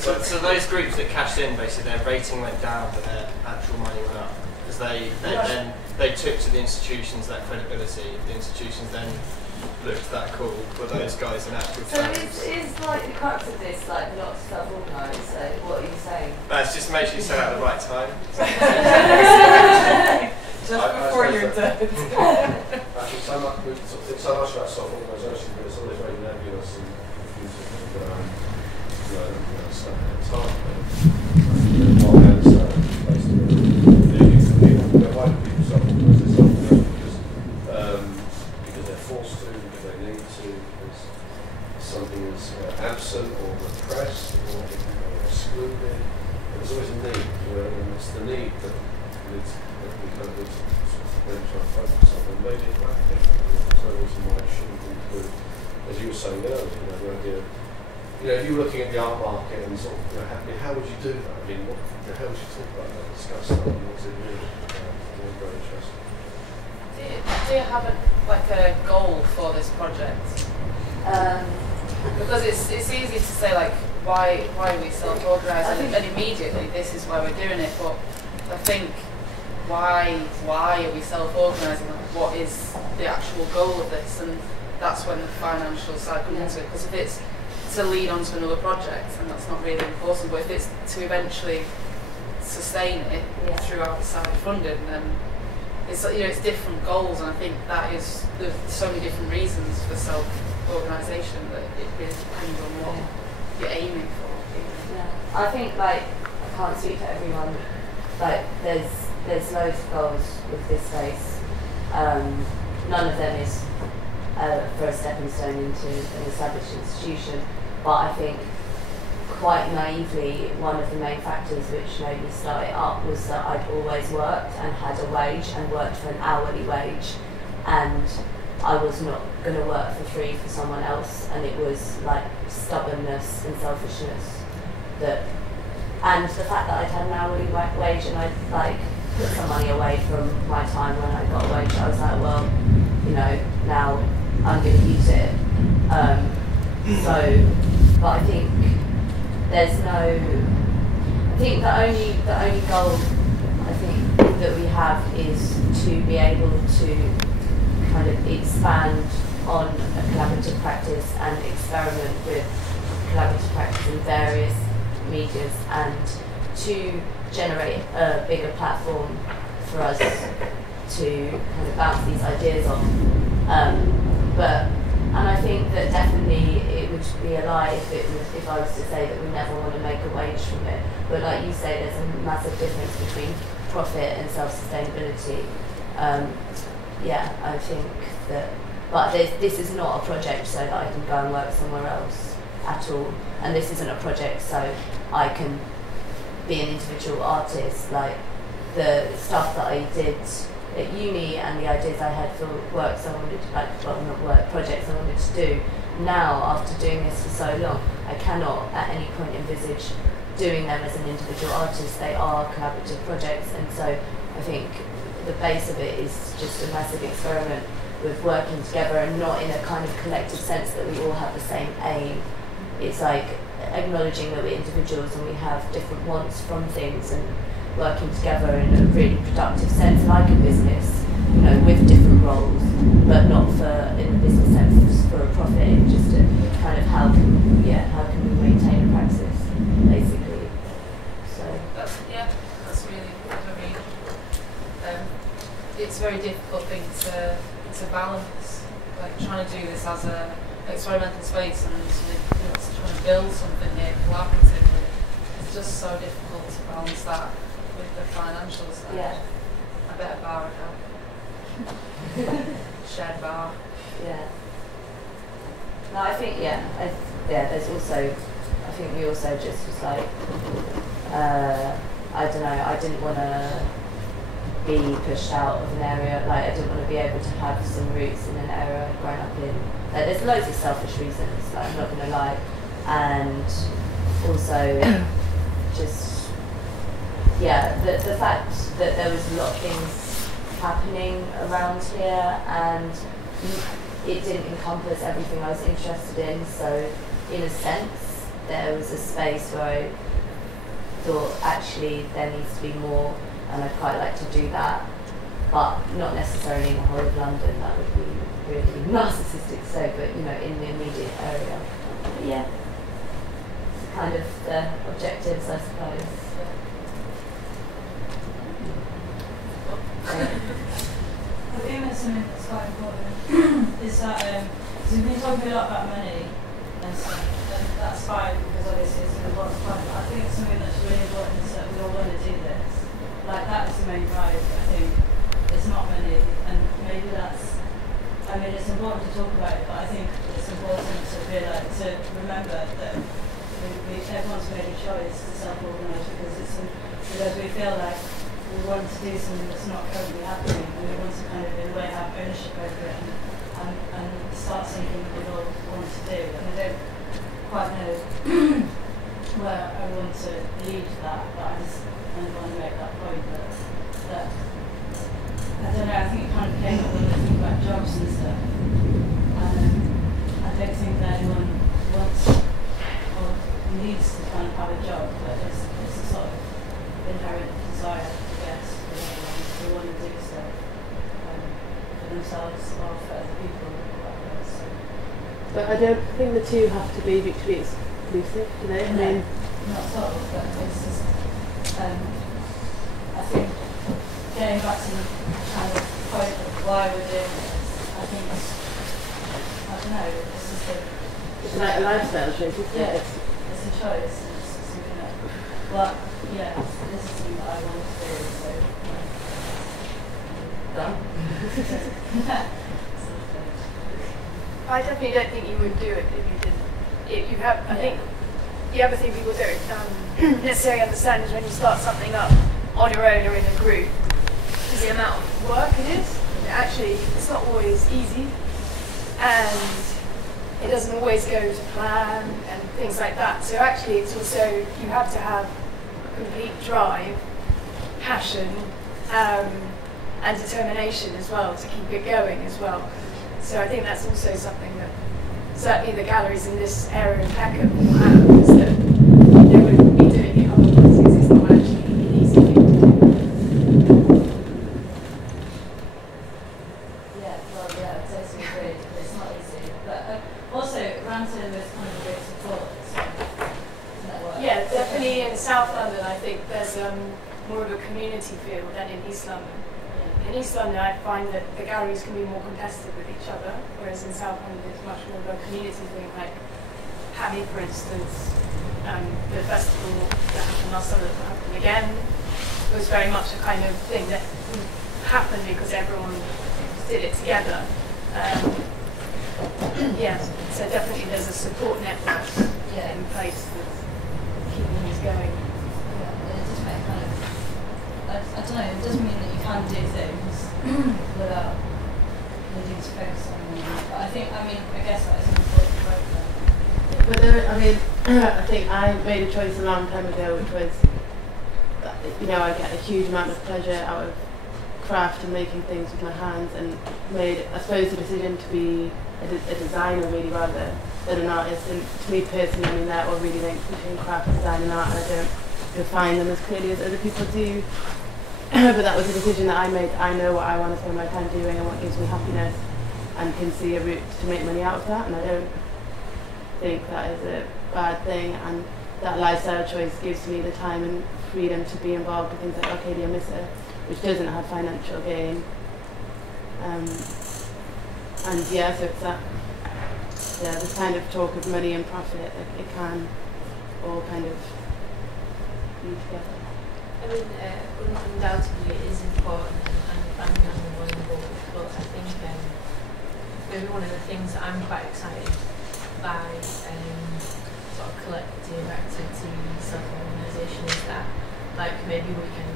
So those groups that cashed in, basically their rating went down, but their actual money went up because they took to the institutions that credibility. The institutions then looked that cool, but those guys in actual terms. So is like the crux of this like not self-organised? So what are you saying? That's just make sure you set out at the right time. Just before you're dead. I think so much about self-organisation, but it's always very nebulous and institutions are going to go and stuff at a time. While that's based on people, why do people self-organise? They self-organise because they're forced to, because they need to, because something is absent or repressed or excluded. There's always a need, and it's the need that we kind of then try and focus on. And maybe it might be there's no reason why it shouldn't include, as you were saying earlier, the idea of, if you were looking at the art market and sort of, how would you do that? I mean, how would you talk about that, discuss that, and what's it really? Very interesting. Do you have a goal for this project? Because it's easy to say why we self-organise and immediately this is why we're doing it, but I think why are we self-organising? What is the actual goal of this? And that's when the financial side comes into it. Because if it's to lead on to another project, and that's not really important, but if it's to eventually sustain it through outside funding, then it's it's different goals, and I think that is there's so many different reasons for self-organisation that it really depends on what you're aiming for. Yeah, I think I can't speak for everyone. There's loads of goals with this space. None of them is for a stepping stone into an established institution, but I think quite naively one of the main factors which made me start it up was that I'd always worked and had a wage and worked for an hourly wage, and I was not going to work for free for someone else, and it was stubbornness and selfishness and the fact that I'd had an hourly wage and I'd put some money away from my time when I got a wage. I was like, well, now I'm going to use it. But I think I think the only goal I think that we have is to be able to kind of expand on a collaborative practice and experiment with collaborative practice in various medias, and to generate a bigger platform for us to kind of bounce these ideas off. And I think that definitely it would be a lie if I was to say that we never want to make a wage from it. But like you say, there's a massive difference between profit and self-sustainability. I think that, but this is not a project so that I can go and work somewhere else at all. And this isn't a project so I can be an individual artist. Like the stuff that I did at uni and the ideas I had for works I wanted to, projects I wanted to do. Now, after doing this for so long, I cannot at any point envisage doing them as an individual artist. They are collaborative projects, and so I think the base of it is just a massive experiment with working together, and not in a kind of collective sense that we all have the same aim. It's acknowledging that we're individuals and we have different wants from things, and working together in a really productive sense, like a business, with different roles, but not in the business sense for a profit. Just kind of how can we maintain a praxis, basically. So that's really good. I mean, it's a very difficult thing to balance, trying to do this as a experimental space and trying to build something here collaboratively. It's just so difficult to balance that with the financial side. Yeah. I bet a bar would help. Shared bar. Yeah. No, I think there's also, I think we also just was I don't know, I didn't want to be pushed out of an area, I didn't want to be able to have some roots in an area I'd grown up in. There's loads of selfish reasons, I'm not going to lie, and also just the fact that there was a lot of things happening around here, and it didn't encompass everything I was interested in, so in a sense there was a space where I thought actually there needs to be more, and I'd quite like to do that, but not necessarily in the whole of London. That would be really narcissistic to say, but in the immediate area. But yeah, it's kind of the objectives, I suppose. I think there's something that's quite important is that we've been talking a lot about money, And that's fine because obviously it's an important point. But I think something that's really important is that we all want to do this. Like that is the main drive, I think. It's not money, and maybe that's. I mean, it's important to talk about it, but I think it's important to realize, to remember that everyone's made a choice to self-organise because we feel like we want to do something that's not currently happening, and we want to kind of in a way have ownership over it and start something that we all want to do. And I don't quite know where I want to lead that, but I just kind of want to make that point that I don't know, I think it kind of came up when I think about jobs and stuff. I don't think that anyone wants or needs to kind of have a job, but it's a sort of inherent desire, I guess, for everyone to want to do stuff for themselves or for other people. So. But I don't think the two have to be mutually exclusive, do they? No, not at all, but it's just, I think getting back to the kind of point of why we're doing this, I think it's, I don't know, it's just it's like a lifestyle choice, isn't it? It's a choice, and it's something that, well, yeah, this is something that I want to do, so. I definitely don't think you would do it if you didn't. You have, I think, the other thing people don't necessarily understand is when you start something up on your own or in a group, is the amount of work it is. Actually, it's not always easy, and it doesn't always go to plan and things like that. So actually, it's also, you have to have complete drive, passion, and determination as well to keep it going as well. So I think that's also something that certainly the galleries in this area of Peckham will have, is that they wouldn't be doing it otherwise because it's not actually an easy thing to do. Yeah, well, yeah, I totally agree. It's not easy. But also, Ranton was kind of a big support. So yeah, definitely in South London, I think there's more of a community feel than in East London. In East London, I find that the galleries can be more competitive with each other, whereas in South London, it's much more of a community thing. Like Hammy, for instance, the festival that happened last summer, that will happen again, was very much a kind of thing that happened because everyone did it together. Yeah, so definitely there's a support network in place that's keeping these going. Yeah, it just makes kind of, I don't know, it doesn't mean that you can do things without needing to focus on them. But I guess that is an important point. But there, I think I made a choice a long time ago, which was, I get a huge amount of pleasure out of craft and making things with my hands, and made, I suppose, the decision to be a designer really rather than an artist. And to me personally, that will really link between craft, design and art, and I don't define them as clearly as other people do. But that was a decision that I made. I know what I want to spend my time doing and what gives me happiness, and can see a route to make money out of that, and I don't think that is a bad thing, and that lifestyle choice gives me the time and freedom to be involved with things like Arcadia Missa, which doesn't have financial gain. And yeah, so it's that, this kind of talk of money and profit, it can all kind of be together. Undoubtedly it is important, and family on the one board, but I think maybe one of the things that I'm quite excited by sort of collective activity, self-organisation is that maybe we can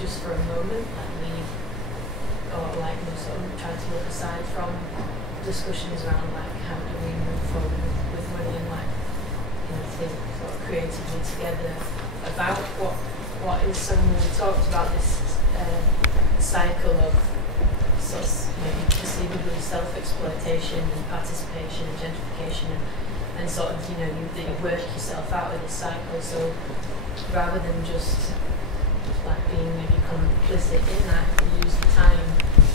just for a moment leave, or sort of try to look aside from discussions around how do we move forward with money and think sort of creatively together about what is so we talked about this cycle of sort of maybe perceivably self-exploitation and participation and gentrification and sort of that you work yourself out of this cycle. So rather than just being maybe complicit in that, you use the time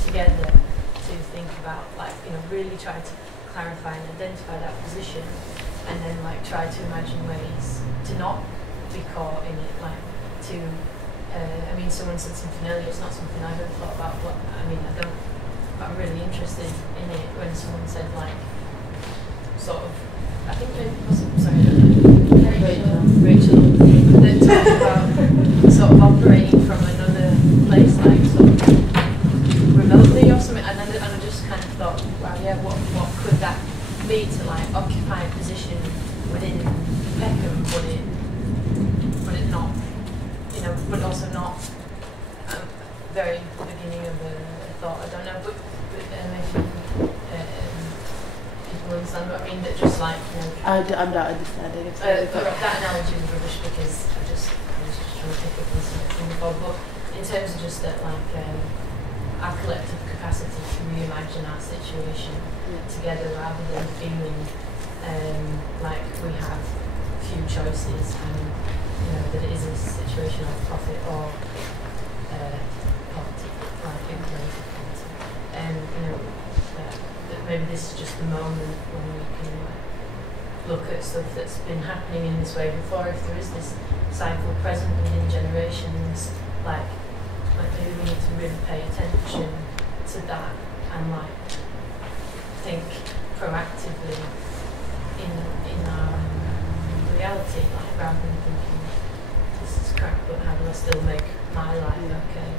together to think about really try to clarify and identify that position, and then try to imagine ways to not be caught in it, someone said something earlier, it's not something I've ever thought about, but I'm really interested in it when someone said sort of, I think maybe Rachel, that talked about sort of operating from another place, like sort of remotely or something, and I just kind of thought, wow, yeah, what could that be to like occupy a position within Peckham, would it not, you know, but also not very the beginning of a thought, I don't know, but maybe people understand what I mean, that just like, you know, I'm not understanding it. that analogy was rubbish because I was just trying to pick up on something before, but in terms of just that, like, our collective capacity to reimagine our situation together rather than feeling like we have few choices and, you know, that it is a situation of profit or poverty, like relative poverty. You know, that maybe this is just the moment when we can look at stuff that's been happening in this way before. If there is this cycle present within generations, like maybe we need to really pay attention to that and like think proactively in our reality, like rather than thinking this is crap, but how do I still make my life okay?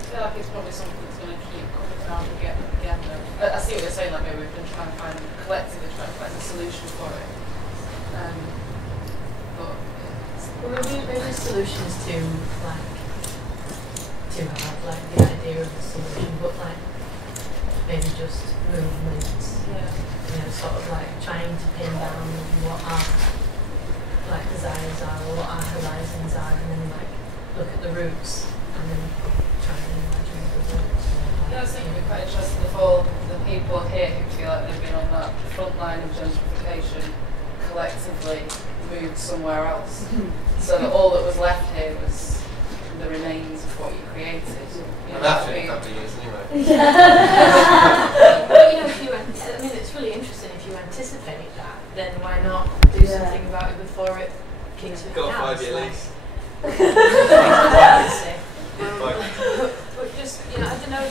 I feel like it's probably something that's going to keep coming around again and again. I see what you're saying, like maybe we've been trying to find collectively trying to find a solution for it. But well, maybe the solution is to have like the idea of the solution, but like maybe just movements. Yeah. You know, sort of like trying to pin down what our like desires are or what our horizons are, and then like look at the roots and then try and imagine the roots. Yeah, I was thinking it'd be quite interesting if all the people here who feel like they've been on that front line of gentrification collectively moved somewhere else. So that all that was left here was the remains of what you created. Well, that's in a couple of years anyway. But you know, I mean, it's really interesting if you anticipate that, then why not do something about it before it kicks with Got a 5-year lease. But just, you know, I don't know.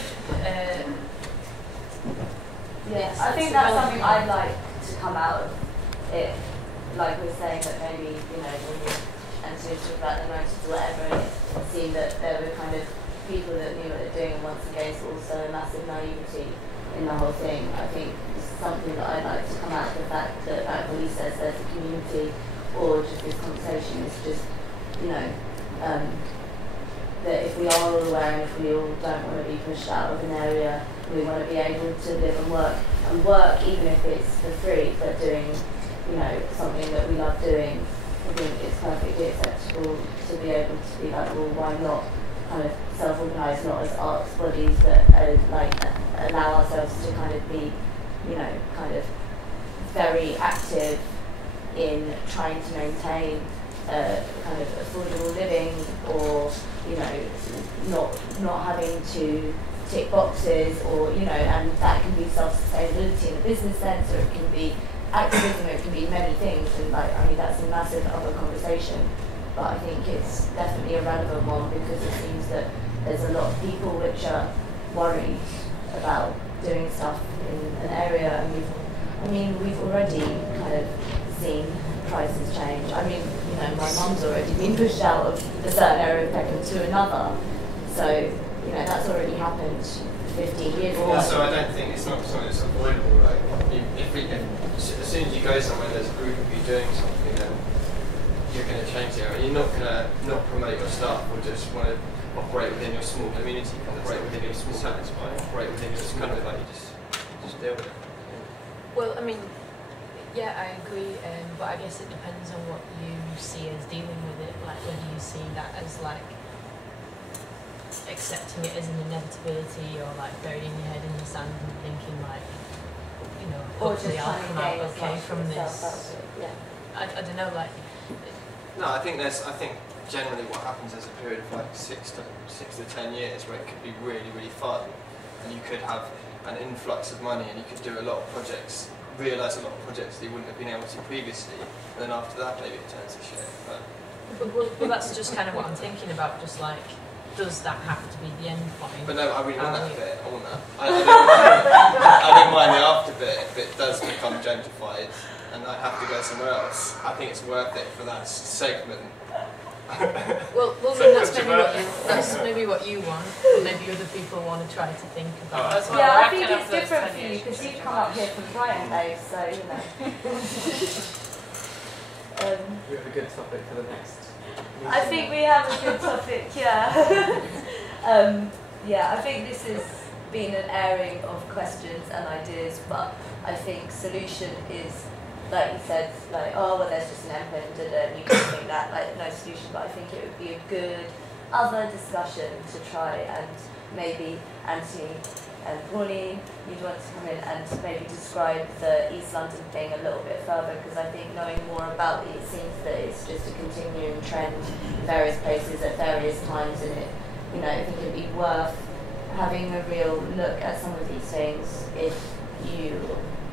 I think that's something I'd like to come out of it. Like we're saying that maybe, you know, when we enter into about the notice or whatever, and it seemed that there were kind of people that knew what they're doing, and once again it's also a massive naivety in the whole thing. I think it's something that I'd like to come out of the fact that, like when he says there's a community or just this conversation is just, you know, that if we are all aware and if we all don't want to be pushed out of an area, we want to be able to live and work even if it's for free, but doing, you know, something that we love doing. I think it's perfectly acceptable to be able to be like, well, why not kind of self-organise, not as arts bodies, but like allow ourselves to kind of be, you know, kind of very active in trying to maintain kind of affordable living, or, you know, not having to tick boxes, or, you know, and that can be self-sustainability in a business sense, or it can be activism, it can be many things, and like, I mean, that's a massive other conversation, but I think it's definitely a relevant one because it seems that there's a lot of people which are worried about doing stuff in an area, and we've already kind of seen prices change. I mean, you know, my mum's already been pushed out of a certain area of Peckham to another, so, you know, that's already happened 15 years ago. Also, I don't think it's not something that's avoidable. Like, as soon as you go somewhere, there's a group of you doing something, then you're going to change the area. You're not going to not promote your staff, or just want to operate within your small community, operate within your small satisfy, operate within your small, kind of like you just deal with it. Well, I mean, yeah, I agree, but I guess it depends on what you see as dealing with it. Like, whether you see that as like accepting it as an inevitability, or like burying your head in the sand and thinking like, you know, hopefully I'll come out okay from this. Yeah. I don't know, like. No, I think generally what happens is a period of like 6 to 10 years where it could be really, really fun, and you could have an influx of money, and you could do a lot of projects, realise a lot of projects that you wouldn't have been able to previously, and then after that maybe it turns to shit. But that's just kind of what I'm thinking about, just like does that have to be the end point? But no, I really want that bit. I want that. I don't mind the after bit if it does become gentrified and I have to go somewhere else. I think it's worth it for that segment. well, then that's maybe what you want, or maybe other people want to try to think about. Oh. Yeah, I think it's different for you because you've come up here from Brighton based, so you know. We have a good topic for the next meeting. I think we have a good topic, yeah. Yeah, I think this has been an airing of questions and ideas, but I think solution is, like you said, like, oh, well, there's just an endpoint, and you can think that, like, no solution, but I think it would be a good other discussion to try, and maybe Anthony and Pauline, you'd want to come in and maybe describe the East London thing a little bit further, because I think knowing more about it seems that it's just a continuing trend in various places at various times, and it, you know, I think it'd be worth having a real look at some of these things if you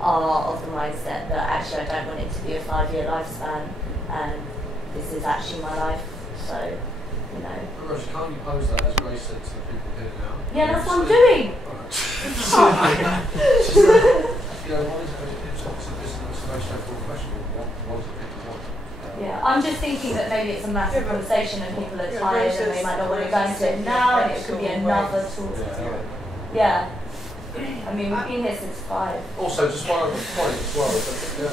are of the mindset that actually I don't want it to be a 5-year lifespan and this is actually my life, so, you know. But Roger, can't you pose that, as Grace said, to the people here now? Yeah, that's what I'm doing! You know, it's a very straightforward question. What does the people want? Yeah, I'm just thinking that maybe it's a massive conversation and people are tired and they might not want to go into it now, and it could be another talk. Yeah. I mean, we've been here since 5. Also, just one other point as well, is that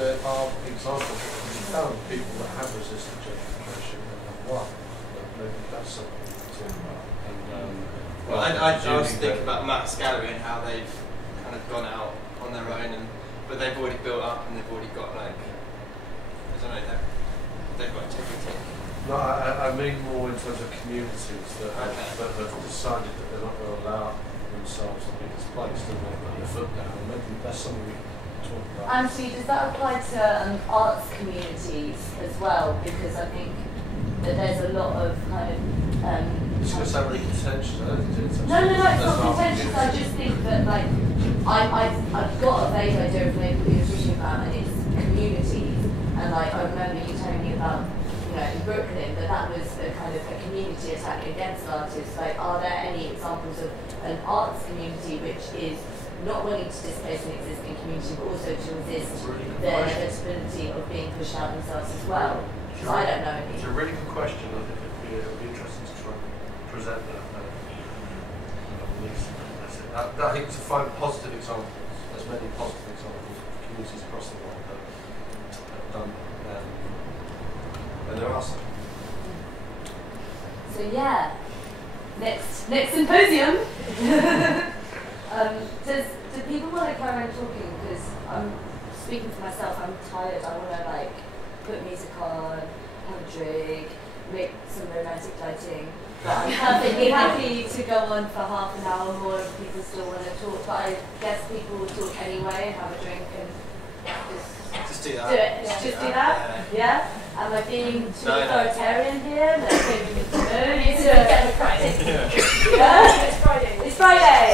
there are examples that can be found of people that have resisted gentrification and have won. Maybe that's something to talk about. And, well, I was thinking about Matt's Gallery and how they've kind of gone out on their own, but they've already built up and they've already got, like, I don't know, they've got integrity. No, I mean more in terms of communities that have decided that they're not going to allow themselves to be displaced and they put their foot down. And maybe that's something we can talk about. Anthony, does that apply to arts communities as well? Because I think that there's a lot of kind of... it's going to sound really contentious. I don't think it's No, it's not contentious. I just think that, like, I've got a vague idea of maybe what you're talking about, and it's communities. And, like, I remember you telling me about, you know, in Brooklyn, that was a kind of a community attack against artists. Like, are there any examples of an arts community which is not willing to displace an existing community, but also to resist the inevitability of being pushed out themselves as well? Because I don't know any. It's a really good question. I think it would be interesting to try and present that. I think to find positive examples, as many positive examples of communities across the world that have done that. And there are some. So yeah, next symposium. Do people want to carry on talking? Because I'm speaking for myself. I'm tired. I want to like put music on, have a drink, make some romantic lighting. But I'm perfectly happy to go on for half an hour more if people still want to talk. But I guess people will talk anyway, have a drink, and just do that. Do it. Just do that. Yeah. Am I being too authoritarian here? Let's maybe no. It's democratic. Yeah. It's Friday. It's Friday.